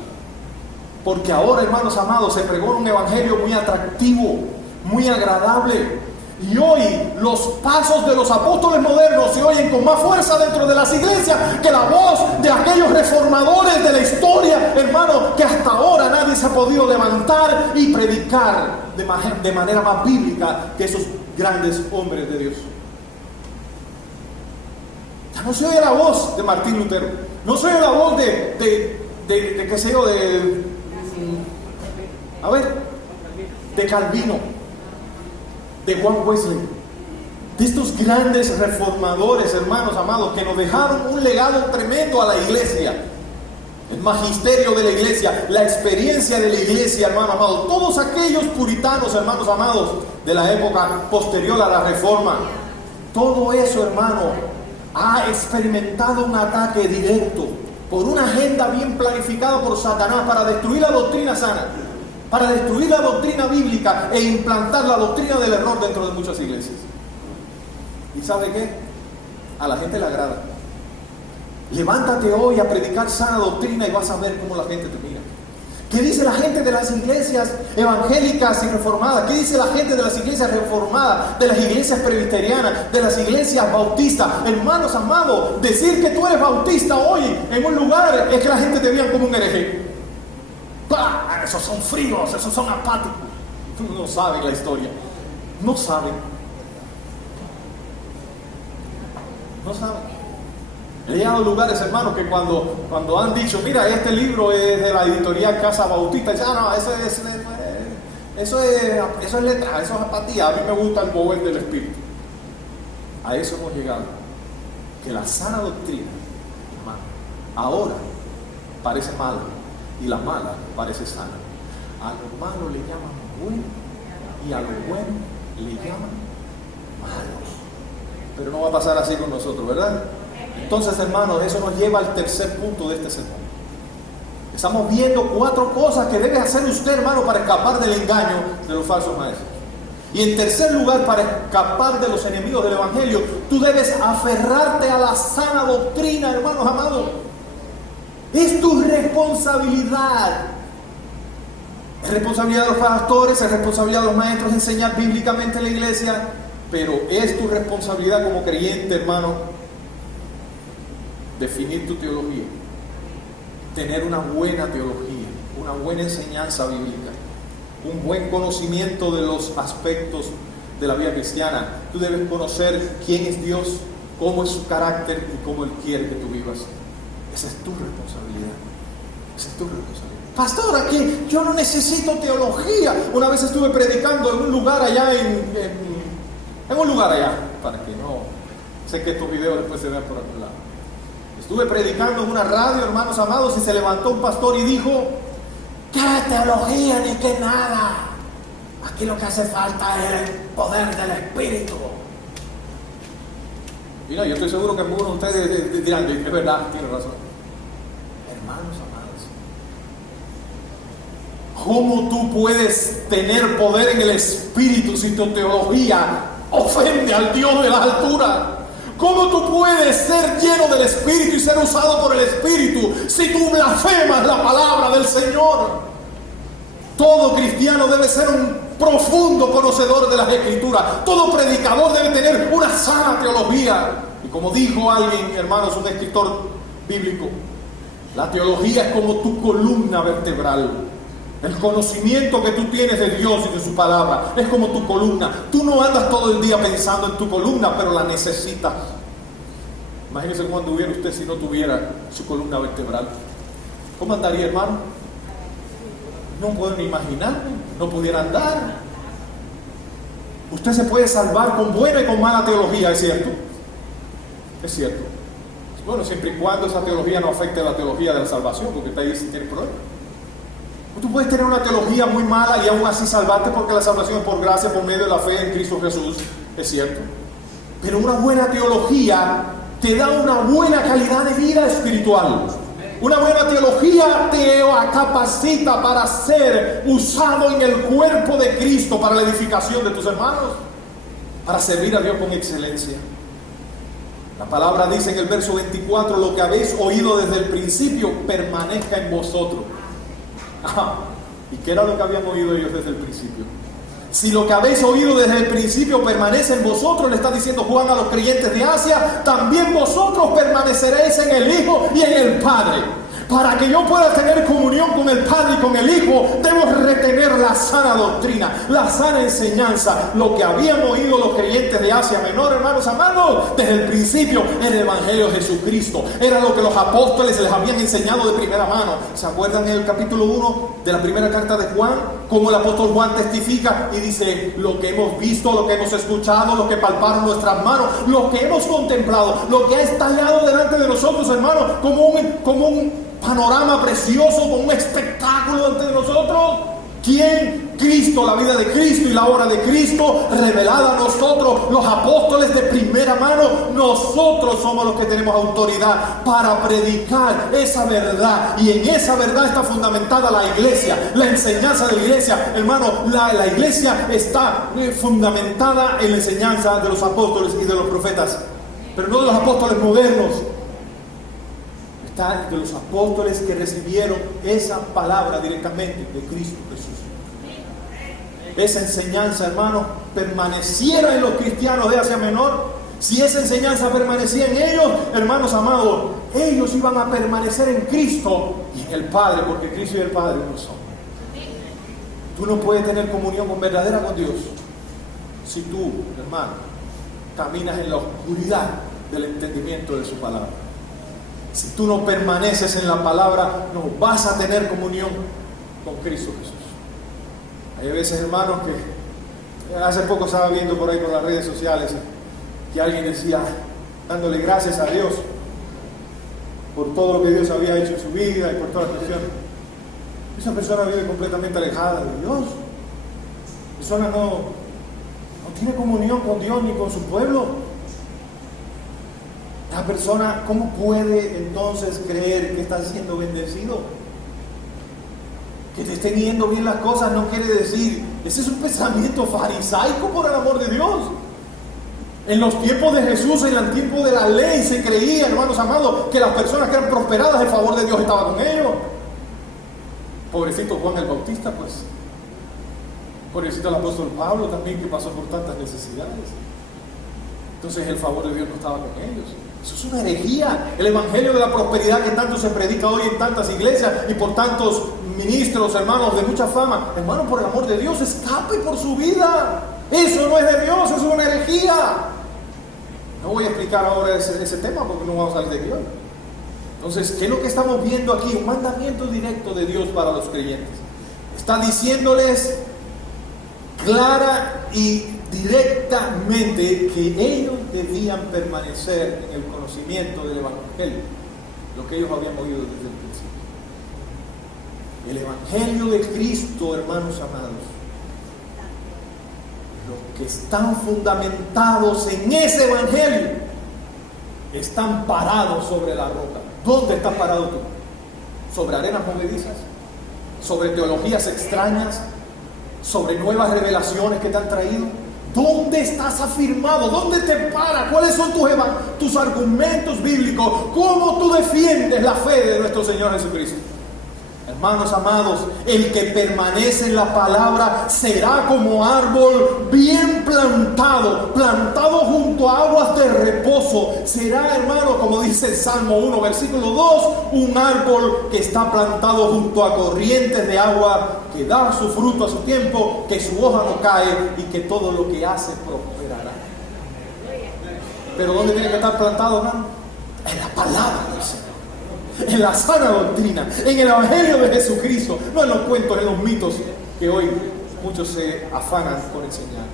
Porque ahora, hermanos amados, se pregona un evangelio muy atractivo, muy agradable. Y hoy los pasos de los apóstoles modernos se oyen con más fuerza dentro de las iglesias que la voz de aquellos reformadores de la historia, hermano, que hasta ahora nadie se ha podido levantar y predicar de manera más bíblica que esos grandes hombres de Dios. Ya no se oye la voz de Martín Lutero, no se oye la voz qué sé yo, de Calvino, de Juan Wesley, de estos grandes reformadores, hermanos amados, que nos dejaron un legado tremendo a la iglesia, el magisterio de la iglesia, la experiencia de la iglesia, hermanos amados, todos aquellos puritanos, hermanos amados, de la época posterior a la reforma. Todo eso, hermano, ha experimentado un ataque directo por una agenda bien planificada por Satanás para destruir la doctrina sana, para destruir la doctrina bíblica e implantar la doctrina del error dentro de muchas iglesias. ¿Y sabe qué? A la gente le agrada. Levántate hoy a predicar sana doctrina y vas a ver cómo la gente te mira. ¿Qué dice la gente de las iglesias evangélicas y reformadas? ¿Qué dice la gente de las iglesias reformadas, de las iglesias presbiterianas, de las iglesias bautistas? Hermanos amados, decir que tú eres bautista hoy en un lugar es que la gente te vea como un hereje. ¡Bah! Esos son fríos, esos son apáticos. No saben la historia. No saben. No saben. He llegado a lugares, hermanos, que cuando han dicho, mira, este libro es de la editorial Casa Bautista, dicen, no, eso es letra, eso es apatía, a mí me gusta el mover del espíritu. A eso hemos llegado. Que la sana doctrina, hermano, ahora parece mala y la mala parece sana. A lo malo le llaman bueno y a lo bueno le llaman malos. Pero no va a pasar así con nosotros, ¿verdad? Entonces, hermanos, eso nos lleva al tercer punto de este sermón. Estamos viendo 4 cosas que debe hacer usted, hermano, para escapar del engaño de los falsos maestros. Y en tercer lugar, para escapar de los enemigos del evangelio, tú debes aferrarte a la sana doctrina, hermanos amados. Es tu responsabilidad. Es responsabilidad de los pastores, es responsabilidad de los maestros enseñar bíblicamente en la iglesia, pero es tu responsabilidad como creyente, hermano, definir tu teología, tener una buena teología, una buena enseñanza bíblica, un buen conocimiento de los aspectos de la vida cristiana. Tú debes conocer quién es Dios, cómo es su carácter y cómo Él quiere que tú vivas. Esa es tu responsabilidad. Esa es tu responsabilidad. Pastor, aquí yo no necesito teología. Una vez estuve predicando en un lugar allá, en un lugar allá, para que no Sé que estos videos después se ven por algún lado. Estuve predicando en una radio, hermanos amados, y se levantó un pastor y dijo: ¿qué teología ni qué nada? Aquí lo que hace falta es el poder del Espíritu. Mira, yo estoy seguro que algunos de ustedes dirán: es verdad, tiene razón. Hermanos amados, ¿cómo tú puedes tener poder en el Espíritu si tu teología ofende al Dios de las alturas? ¿Cómo tú puedes ser lleno del Espíritu y ser usado por el Espíritu si tú blasfemas la palabra del Señor? Todo cristiano debe ser un profundo conocedor de las Escrituras. Todo predicador debe tener una sana teología. Y como dijo alguien, hermanos, un escritor bíblico, la teología es como tu columna vertebral. El conocimiento que tú tienes de Dios y de su palabra es como tu columna. Tú no andas todo el día pensando en tu columna, pero la necesitas. Imagínese cómo anduviera usted si no tuviera su columna vertebral. ¿Cómo andaría, hermano? No puedo ni imaginarme, no pudiera andar. Usted se puede salvar con buena y con mala teología, ¿es cierto? Es cierto. Bueno, siempre y cuando esa teología no afecte a la teología de la salvación, porque usted ahí sí tiene problemas. Tú puedes tener una teología muy mala y aún así salvarte, porque la salvación es por gracia, por medio de la fe en Cristo Jesús, es cierto. Pero una buena teología te da una buena calidad de vida espiritual. Una buena teología te capacita para ser usado en el cuerpo de Cristo para la edificación de tus hermanos, para servir a Dios con excelencia. La palabra dice en el verso 24: lo que habéis oído desde el principio permanezca en vosotros. ¿Y qué era lo que habían oído ellos desde el principio? Si lo que habéis oído desde el principio permanece en vosotros, le está diciendo Juan a los creyentes de Asia, también vosotros permaneceréis en el Hijo y en el Padre. Para que yo pueda tener comunión con el Padre y con el Hijo, debo retener la sana doctrina, la sana enseñanza, lo que habían oído los creyentes de Asia Menor, hermanos amados, desde el principio, el Evangelio de Jesucristo. Era lo que los apóstoles les habían enseñado de primera mano. ¿Se acuerdan en el capítulo 1 de la primera carta de Juan? Como el apóstol Juan testifica y dice: lo que hemos visto, lo que hemos escuchado, lo que palparon nuestras manos, lo que hemos contemplado, lo que ha estallado delante de nosotros, hermanos, como un panorama precioso, como un espectáculo ante nosotros. ¿Quién? Cristo, la vida de Cristo y la obra de Cristo revelada a nosotros, los apóstoles de primera mano. Nosotros somos los que tenemos autoridad para predicar esa verdad, y en esa verdad está fundamentada la iglesia, la enseñanza de la iglesia. Hermano, la iglesia está fundamentada en la enseñanza de los apóstoles y de los profetas, pero no de los apóstoles modernos. Está de los apóstoles que recibieron esa palabra directamente de Cristo Jesús. Esa enseñanza, hermano, permaneciera en los cristianos de Asia Menor. Si esa enseñanza permanecía en ellos, hermanos amados, ellos iban a permanecer en Cristo y en el Padre, porque Cristo y el Padre uno son. Tú no puedes tener comunión verdadera con Dios si tú, hermano, caminas en la oscuridad del entendimiento de su palabra. Si tú no permaneces en la palabra, no vas a tener comunión con Cristo Jesús. Hay veces, hermanos, que hace poco estaba viendo por ahí por las redes sociales que alguien decía, dándole gracias a Dios por todo lo que Dios había hecho en su vida y por todas las cuestiones. Esa persona vive completamente alejada de Dios. La persona no tiene comunión con Dios ni con su pueblo. La persona, ¿cómo puede entonces creer que está siendo bendecido? Que te estén yendo bien las cosas no quiere decir. Ese es un pensamiento farisaico, por el amor de Dios. En los tiempos de Jesús, en el tiempo de la ley, se creía, hermanos amados, que las personas que eran prosperadas, el favor de Dios estaba con ellos. Pobrecito Juan el Bautista, pues. Pobrecito el apóstol Pablo también, que pasó por tantas necesidades. Entonces el favor de Dios no estaba con ellos. Eso es una herejía. El evangelio de la prosperidad que tanto se predica hoy en tantas iglesias y por tantos ministros, hermanos, de mucha fama. Hermano, por el amor de Dios, escape por su vida. Eso no es de Dios, eso es una herejía. No voy a explicar ahora ese tema porque no vamos a salir de Dios. Entonces, ¿qué es lo que estamos viendo aquí? Un mandamiento directo de Dios para los creyentes. Está diciéndoles clara y directamente que ellos debían permanecer en el conocimiento del Evangelio, lo que ellos habían oído desde el principio. El Evangelio de Cristo, hermanos amados, los que están fundamentados en ese Evangelio están parados sobre la roca. ¿Dónde estás parado tú? ¿Sobre arenas movedizas? ¿Sobre teologías extrañas? ¿Sobre nuevas revelaciones que te han traído? ¿Dónde estás afirmado? ¿Dónde te paras? ¿Cuáles son tus argumentos bíblicos? ¿Cómo tú defiendes la fe de nuestro Señor Jesucristo? Hermanos amados, el que permanece en la palabra será como árbol bien plantado junto a aguas de reposo. Será, hermano, como dice el Salmo 1, versículo 2, un árbol que está plantado junto a corrientes de agua, que da su fruto a su tiempo, que su hoja no cae y que todo lo que hace prosperará. Pero ¿dónde tiene que estar plantado, hermano? En la palabra del Señor, en la sana doctrina, en el Evangelio de Jesucristo, no en los cuentos, en los mitos que hoy muchos se afanan por enseñar.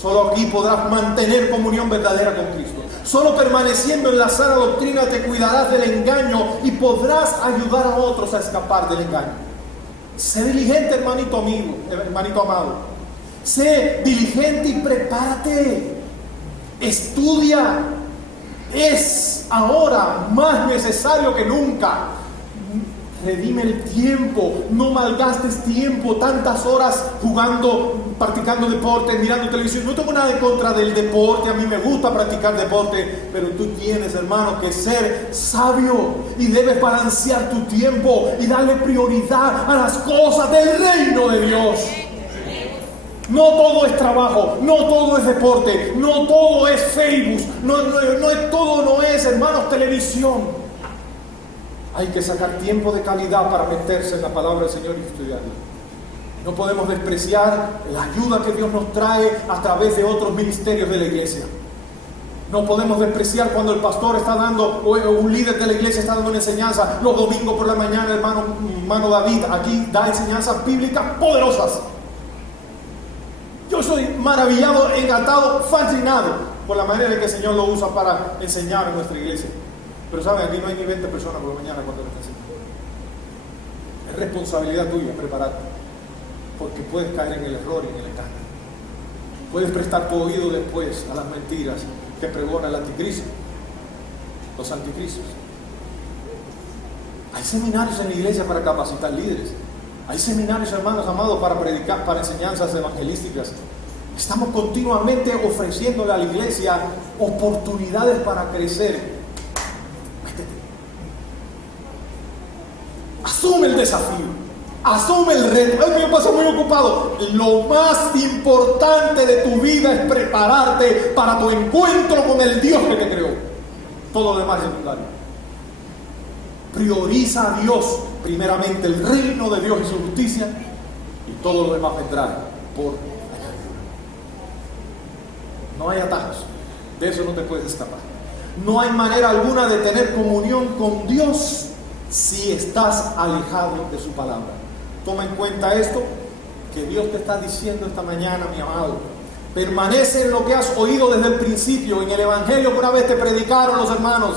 Solo aquí podrás mantener comunión verdadera con Cristo. Solo permaneciendo en la sana doctrina te cuidarás del engaño y podrás ayudar a otros a escapar del engaño. Sé diligente, hermanito amigo, hermanito amado. Sé diligente y prepárate. Estudia. Es ahora más necesario que nunca. Redime el tiempo. No malgastes tiempo, tantas horas jugando, practicando deporte, mirando televisión. No tengo nada en contra del deporte. A mí me gusta practicar deporte. Pero tú tienes, hermano, que ser sabio. Y debes balancear tu tiempo y darle prioridad a las cosas del reino de Dios. No todo es trabajo, no todo es deporte, no todo es Facebook, todo no es, hermanos, televisión. Hay que sacar tiempo de calidad para meterse en la palabra del Señor y estudiarla. No podemos despreciar la ayuda que Dios nos trae a través de otros ministerios de la iglesia. No podemos despreciar cuando el pastor está dando, o un líder de la iglesia está dando una enseñanza. Los domingos por la mañana, hermano David aquí da enseñanzas bíblicas poderosas. Yo soy maravillado, encantado, fascinado por la manera en que el Señor lo usa para enseñar en nuestra iglesia. Pero saben, aquí no hay ni 20 personas por la mañana cuando lo está enseñando. Es responsabilidad tuya prepararte, porque puedes caer en el error y en el engaño. Puedes prestar tu oído después a las mentiras que pregona el anticristo, los anticristos. Hay seminarios en la iglesia para capacitar líderes. Hay seminarios, hermanos amados, para predicar, para enseñanzas evangelísticas. Estamos continuamente ofreciéndole a la iglesia oportunidades para crecer. Métete. Asume el desafío. Asume el reto. Ay, me paso muy ocupado. Lo más importante de tu vida es prepararte para tu encuentro con el Dios que te creó. Todo lo demás es secundario. Prioriza a Dios, primeramente el reino de Dios y su justicia, y todo lo demás vendrá por añadidura. No hay atajos, de eso no te puedes escapar. No hay manera alguna de tener comunión con Dios si estás alejado de su palabra. Toma en cuenta esto que Dios te está diciendo esta mañana, mi amado. Permanece en lo que has oído desde el principio, en el Evangelio que una vez te predicaron los hermanos.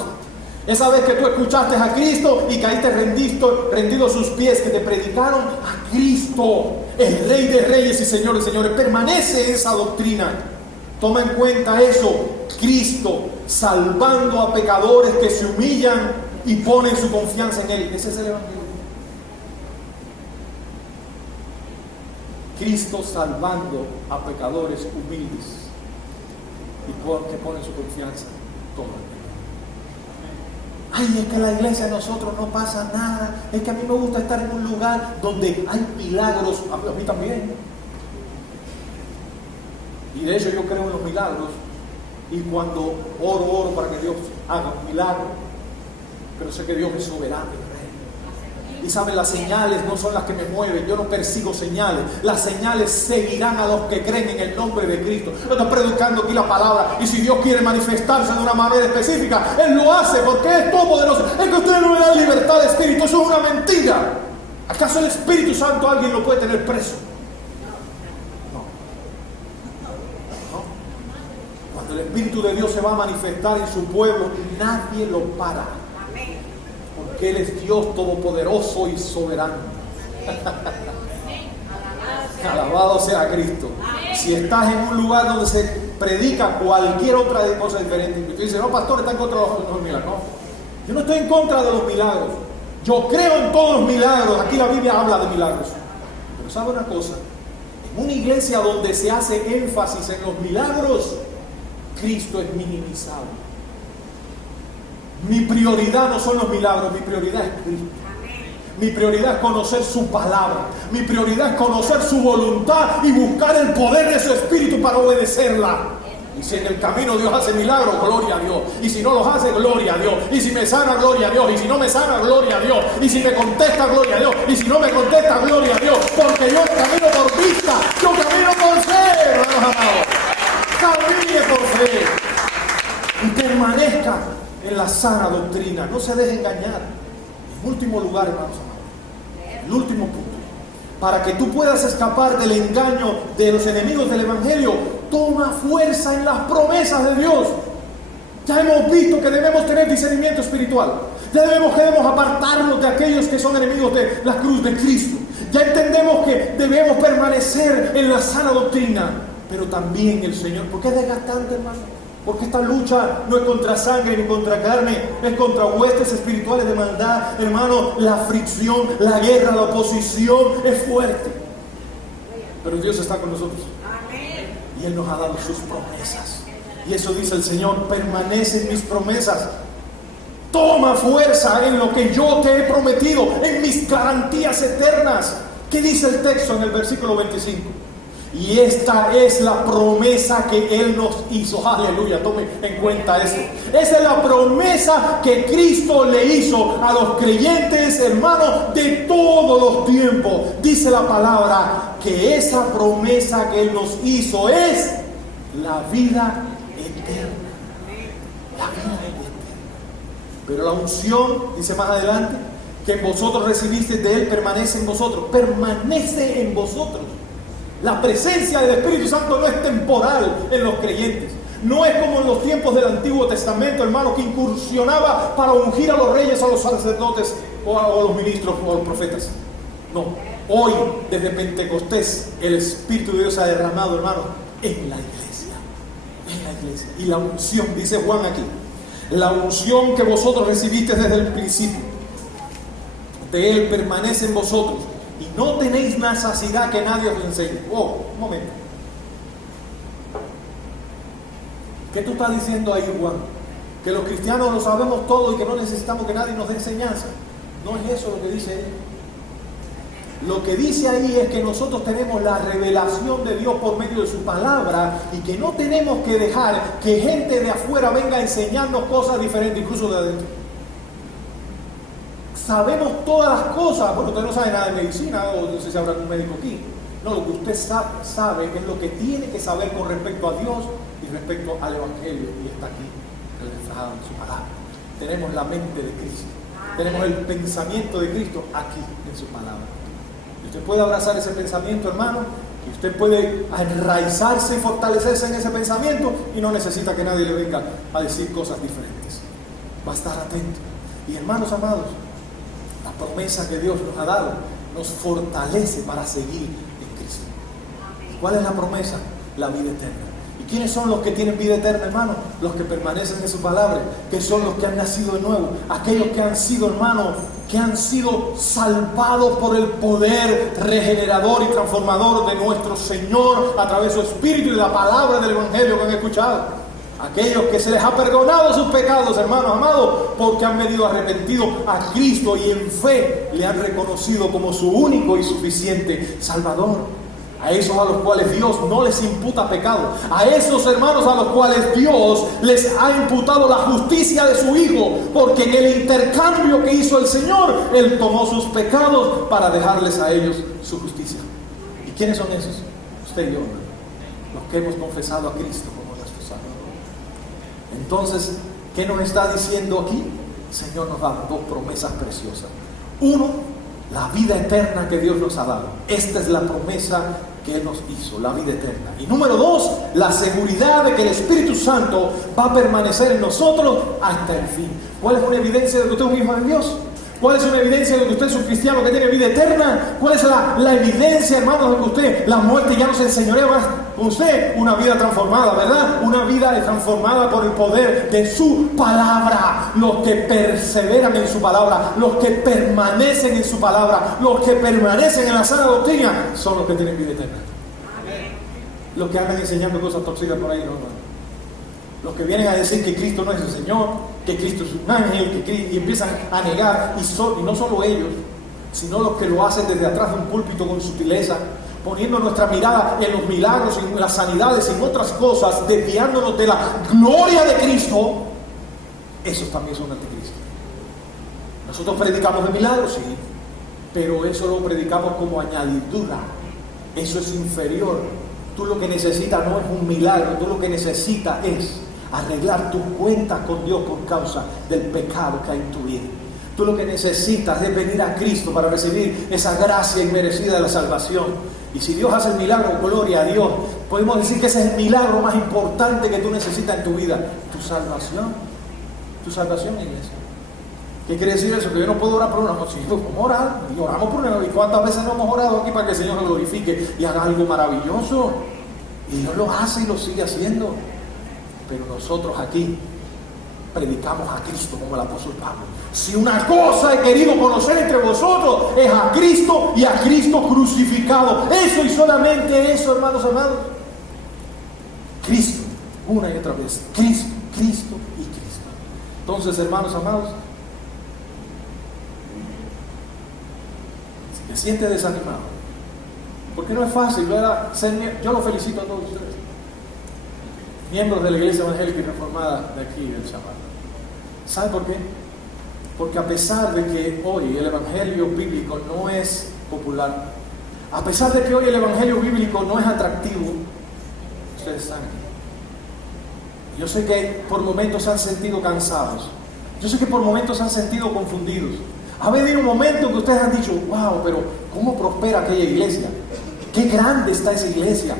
Esa vez que tú escuchaste a Cristo y caíste rendido a sus pies, que te predicaron a Cristo, el Rey de Reyes y Señor de Señores. Permanece en esa doctrina. Toma en cuenta eso. Cristo salvando a pecadores que se humillan y ponen su confianza en Él. Ese es el Evangelio. Cristo salvando a pecadores humildes y que ponen su confianza en Él. Ay, es que en la iglesia de nosotros no pasa nada. Es que a mí me gusta estar en un lugar donde hay milagros. A mí también. Y de hecho yo creo en los milagros. Y cuando oro para que Dios haga un milagro. Pero sé que Dios es soberano. Y saben, las señales no son las que me mueven. Yo no persigo señales. Las señales seguirán a los que creen en el nombre de Cristo. Yo estoy predicando aquí la palabra. Y si Dios quiere manifestarse de una manera específica, Él lo hace porque es todopoderoso. Es que ustedes no me dan libertad de espíritu. Eso es una mentira. ¿Acaso el Espíritu Santo alguien lo puede tener preso? No. El Espíritu de Dios se va a manifestar en su pueblo y nadie lo para. Porque Él es Dios todopoderoso y soberano. Alabado sea Cristo. Si estás en un lugar donde se predica cualquier otra cosa diferente, y tú dices, no, pastor, está en contra de los milagros. No, yo no estoy en contra de los milagros. Yo creo en todos los milagros. Aquí la Biblia habla de milagros. Pero ¿sabe una cosa? En una iglesia donde se hace énfasis en los milagros, Cristo es minimizado. Mi prioridad no son los milagros, mi prioridad es Cristo. Mi prioridad es conocer su palabra. Mi prioridad es conocer su voluntad y buscar el poder de su Espíritu para obedecerla. Y si en el camino Dios hace milagros, gloria a Dios. Y si no los hace, gloria a Dios. Y si me sana, gloria a Dios. Y si no me sana, gloria a Dios. Y si me contesta, gloria a Dios. Y si no me contesta, gloria a Dios. Porque yo camino por vista, yo camino por fe, hermanos amados. Camine por fe. Y permanezca en la sana doctrina. No se deje engañar. En último lugar, hermanos amados, el último punto, para que tú puedas escapar del engaño de los enemigos del Evangelio, toma fuerza en las promesas de Dios. Ya hemos visto que debemos tener discernimiento espiritual. Ya debemos apartarnos de aquellos que son enemigos de la cruz de Cristo. Ya entendemos que debemos permanecer en la sana doctrina. Pero también el Señor, ¿por qué es desgastante, hermano? Porque esta lucha no es contra sangre ni contra carne, es contra huestes espirituales de maldad. Hermano, la fricción, la guerra, la oposición es fuerte. Pero Dios está con nosotros. Y Él nos ha dado sus promesas. Y eso dice el Señor, permanece en mis promesas. Toma fuerza en lo que yo te he prometido, en mis garantías eternas. ¿Qué dice el texto en el versículo 25? Y esta es la promesa que Él nos hizo. Aleluya, tome en cuenta esto. Esa es la promesa que Cristo le hizo a los creyentes, hermanos, de todos los tiempos. Dice la palabra que esa promesa que Él nos hizo es la vida eterna. La vida eterna. Pero la unción, dice más adelante, que en vosotros recibisteis de Él permanece en vosotros. Permanece en vosotros. La presencia del Espíritu Santo no es temporal en los creyentes. No es como en los tiempos del Antiguo Testamento, hermano, que incursionaba para ungir a los reyes, a los sacerdotes o a los ministros o a los profetas. No. Hoy, desde Pentecostés, el Espíritu de Dios ha derramado, hermano, en la iglesia. En la iglesia. Y la unción, dice Juan aquí, la unción que vosotros recibiste desde el principio, de Él permanece en vosotros. Y no tenéis necesidad que nadie os enseñe. Oh, un momento. ¿Qué tú estás diciendo ahí, Juan? Que los cristianos lo sabemos todo y que no necesitamos que nadie nos dé enseñanza. No es eso lo que dice él. Lo que dice ahí es que nosotros tenemos la revelación de Dios por medio de su palabra y que no tenemos que dejar que gente de afuera venga a enseñarnos cosas diferentes, incluso de adentro. Sabemos todas las cosas. Bueno, usted no sabe nada de medicina, o no sé si habrá un médico aquí. No, lo que usted sabe es lo que tiene que saber con respecto a Dios y respecto al Evangelio. Y está aquí, reflejado en su palabra. Tenemos la mente de Cristo. Tenemos el pensamiento de Cristo aquí en su palabra. Y usted puede abrazar ese pensamiento, hermano, y usted puede enraizarse y fortalecerse en ese pensamiento y no necesita que nadie le venga a decir cosas diferentes. Va a estar atento. Y hermanos amados, la promesa que Dios nos ha dado nos fortalece para seguir en Cristo. ¿Cuál es la promesa? La vida eterna. ¿Y quiénes son los que tienen vida eterna, hermano? Los que permanecen en su palabra, que son los que han nacido de nuevo, aquellos que han sido, hermano, que han sido salvados por el poder regenerador y transformador de nuestro Señor a través de su Espíritu y de la palabra del Evangelio que han escuchado. Aquellos que se les ha perdonado sus pecados, hermanos amados, porque han venido arrepentidos a Cristo y en fe le han reconocido como su único y suficiente Salvador. A esos a los cuales Dios no les imputa pecado. A esos hermanos a los cuales Dios les ha imputado la justicia de su Hijo, porque en el intercambio que hizo el Señor, Él tomó sus pecados para dejarles a ellos su justicia. ¿Y quiénes son esos? Usted y yo, los que hemos confesado a Cristo como nuestro Salvador. Entonces, ¿qué nos está diciendo aquí? El Señor nos da dos promesas preciosas. Uno, la vida eterna que Dios nos ha dado. Esta es la promesa que Él nos hizo, la vida eterna. Y número 2, la seguridad de que el Espíritu Santo va a permanecer en nosotros hasta el fin. ¿Cuál es una evidencia de que usted es un hijo de Dios? ¿Cuál es una evidencia de que usted es un cristiano que tiene vida eterna? ¿Cuál es la evidencia, hermanos, de que usted, la muerte ya no se enseñorea más con usted? Una vida transformada, ¿verdad? Una vida transformada por el poder de su palabra. Los que perseveran en su palabra, los que permanecen en su palabra, los que permanecen en la sana doctrina, son los que tienen vida eterna. Los que andan enseñando cosas tóxicas por ahí, no. Los que vienen a decir que Cristo no es el Señor, que Cristo es un ángel, y empiezan a negar, y no solo ellos, sino los que lo hacen desde atrás de un púlpito con sutileza, poniendo nuestra mirada en los milagros, en las sanidades, en otras cosas, desviándonos de la gloria de Cristo. Esos también son anticristos. Nosotros predicamos de milagros, sí, pero eso lo predicamos como añadidura. Eso es inferior. Tú lo que necesitas no es un milagro, tú lo que necesitas es arreglar tus cuentas con Dios por causa del pecado que hay en tu vida. Tú lo que necesitas es venir a Cristo para recibir esa gracia inmerecida de la salvación. Y si Dios hace el milagro, gloria a Dios. Podemos decir que ese es el milagro más importante que tú necesitas en tu vida. Tu salvación. Tu salvación, iglesia. ¿Qué quiere decir eso? Que yo no puedo orar por una noche. Sí, vamos a orar. Y oramos por una noche. ¿Y cuántas veces no hemos orado aquí para que el Señor nos glorifique y haga algo maravilloso? Y Dios lo hace y lo sigue haciendo. Pero nosotros aquí predicamos a Cristo como el apóstol Pablo. Si una cosa he querido conocer entre vosotros es a Cristo y a Cristo crucificado. Eso y solamente eso, hermanos amados. Cristo, una y otra vez. Cristo, Cristo y Cristo. Entonces, hermanos amados, si te sientes desanimado, porque no es fácil, ¿verdad? Yo lo felicito a todos ustedes, miembros de la Iglesia Evangélica y Reformada de aquí, del Chaparro. ¿Sabe por qué? Porque a pesar de que hoy el Evangelio bíblico no es popular, a pesar de que hoy el Evangelio bíblico no es atractivo, ustedes saben, yo sé que por momentos se han sentido cansados, yo sé que por momentos se han sentido confundidos. Ha habido un momento que ustedes han dicho, wow, pero ¿cómo prospera aquella iglesia? ¡Qué grande está esa iglesia!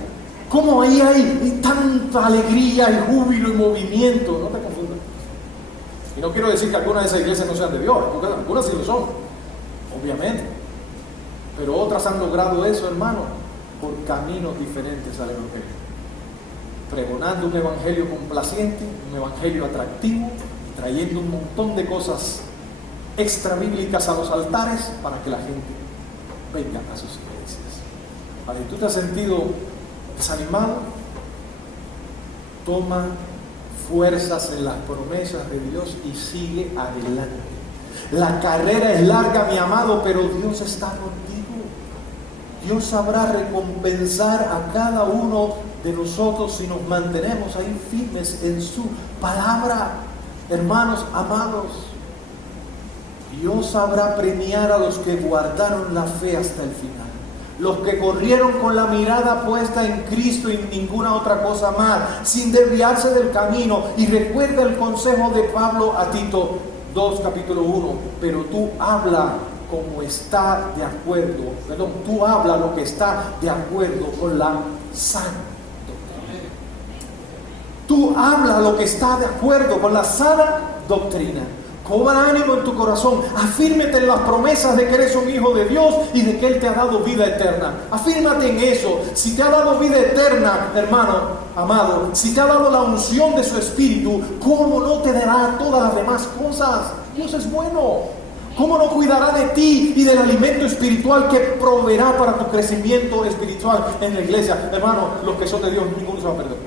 ¿Cómo ahí hay tanta alegría y júbilo y movimiento? No te confundas. Y no quiero decir que algunas de esas iglesias no sean de Dios, porque algunas sí lo son, obviamente. Pero otras han logrado eso, hermano, por caminos diferentes al Evangelio. Pregonando un Evangelio complaciente, un Evangelio atractivo, y trayendo un montón de cosas extra bíblicas a los altares para que la gente venga a sus iglesias. Vale, ¿tú te has sentido desanimado? Toma fuerzas en las promesas de Dios y sigue adelante. La carrera es larga, mi amado, pero Dios está contigo. Dios sabrá recompensar a cada uno de nosotros si nos mantenemos ahí firmes en su palabra. Hermanos amados, Dios sabrá premiar a los que guardaron la fe hasta el final. Los que corrieron con la mirada puesta en Cristo y en ninguna otra cosa más, sin desviarse del camino. Y recuerda el consejo de Pablo a Tito 2, capítulo 1. Pero tú habla como está de acuerdo, tú habla lo que está de acuerdo con la sana doctrina. Tú habla lo que está de acuerdo con la sana doctrina. Cobra ánimo en tu corazón, afírmate en las promesas de que eres un hijo de Dios y de que Él te ha dado vida eterna. Afírmate en eso. Si te ha dado vida eterna, hermano amado, si te ha dado la unción de su Espíritu, ¿cómo no te dará todas las demás cosas? Dios es bueno. ¿Cómo no cuidará de ti y del alimento espiritual que proveerá para tu crecimiento espiritual en la iglesia? Hermano, los que son de Dios, ninguno se va a perder.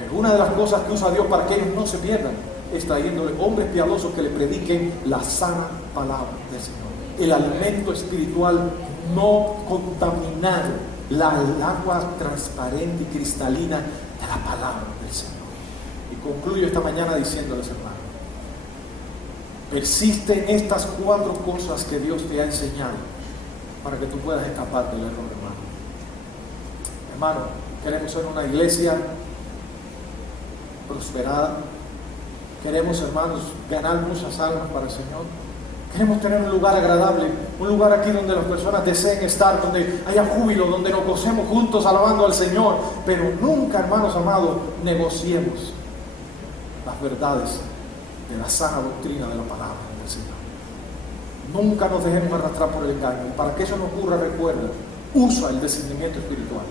Pero una de las cosas que usa Dios para que ellos no se pierdan es trayéndole hombres piadosos que le prediquen la sana palabra del Señor. El alimento espiritual no contaminado, el agua transparente y cristalina de la palabra del Señor. Y concluyo esta mañana diciéndoles, hermano, persiste en estas 4 cosas que Dios te ha enseñado para que tú puedas escapar del error, hermano. Hermano, queremos ser una iglesia prosperada. Queremos, hermanos, ganar muchas almas para el Señor. Queremos tener un lugar agradable, un lugar aquí donde las personas deseen estar, donde haya júbilo, donde nos gocemos juntos alabando al Señor. Pero nunca, hermanos amados, negociemos las verdades de la sana doctrina de la palabra del Señor. Nunca nos dejemos arrastrar por el engaño. Y para que eso no ocurra, recuerda, usa el discernimiento espiritual.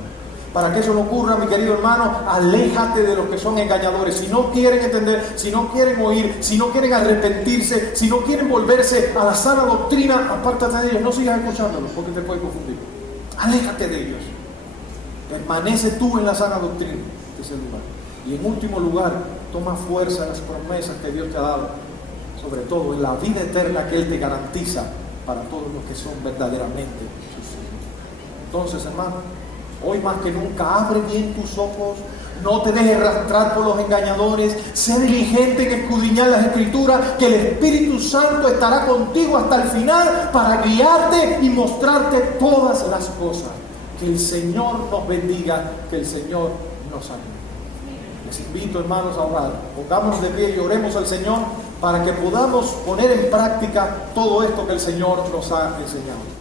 Para que eso no ocurra, mi querido hermano, aléjate de los que son engañadores. Si no quieren entender, si no quieren oír, si no quieren arrepentirse, si no quieren volverse a la sana doctrina, apártate de ellos. No sigas escuchándolos porque te puede confundir. Aléjate de ellos. Permanece tú en la sana doctrina de ese lugar. Y en último lugar, toma fuerza en las promesas que Dios te ha dado. Sobre todo en la vida eterna que Él te garantiza para todos los que son verdaderamente sus hijos. Entonces, hermano, hoy más que nunca, abre bien tus ojos, no te dejes arrastrar por los engañadores, sé diligente en escudriñar las Escrituras, que el Espíritu Santo estará contigo hasta el final para guiarte y mostrarte todas las cosas. Que el Señor nos bendiga, que el Señor nos anime. Les invito, hermanos, a orar. Pongámonos de pie y oremos al Señor para que podamos poner en práctica todo esto que el Señor nos ha enseñado.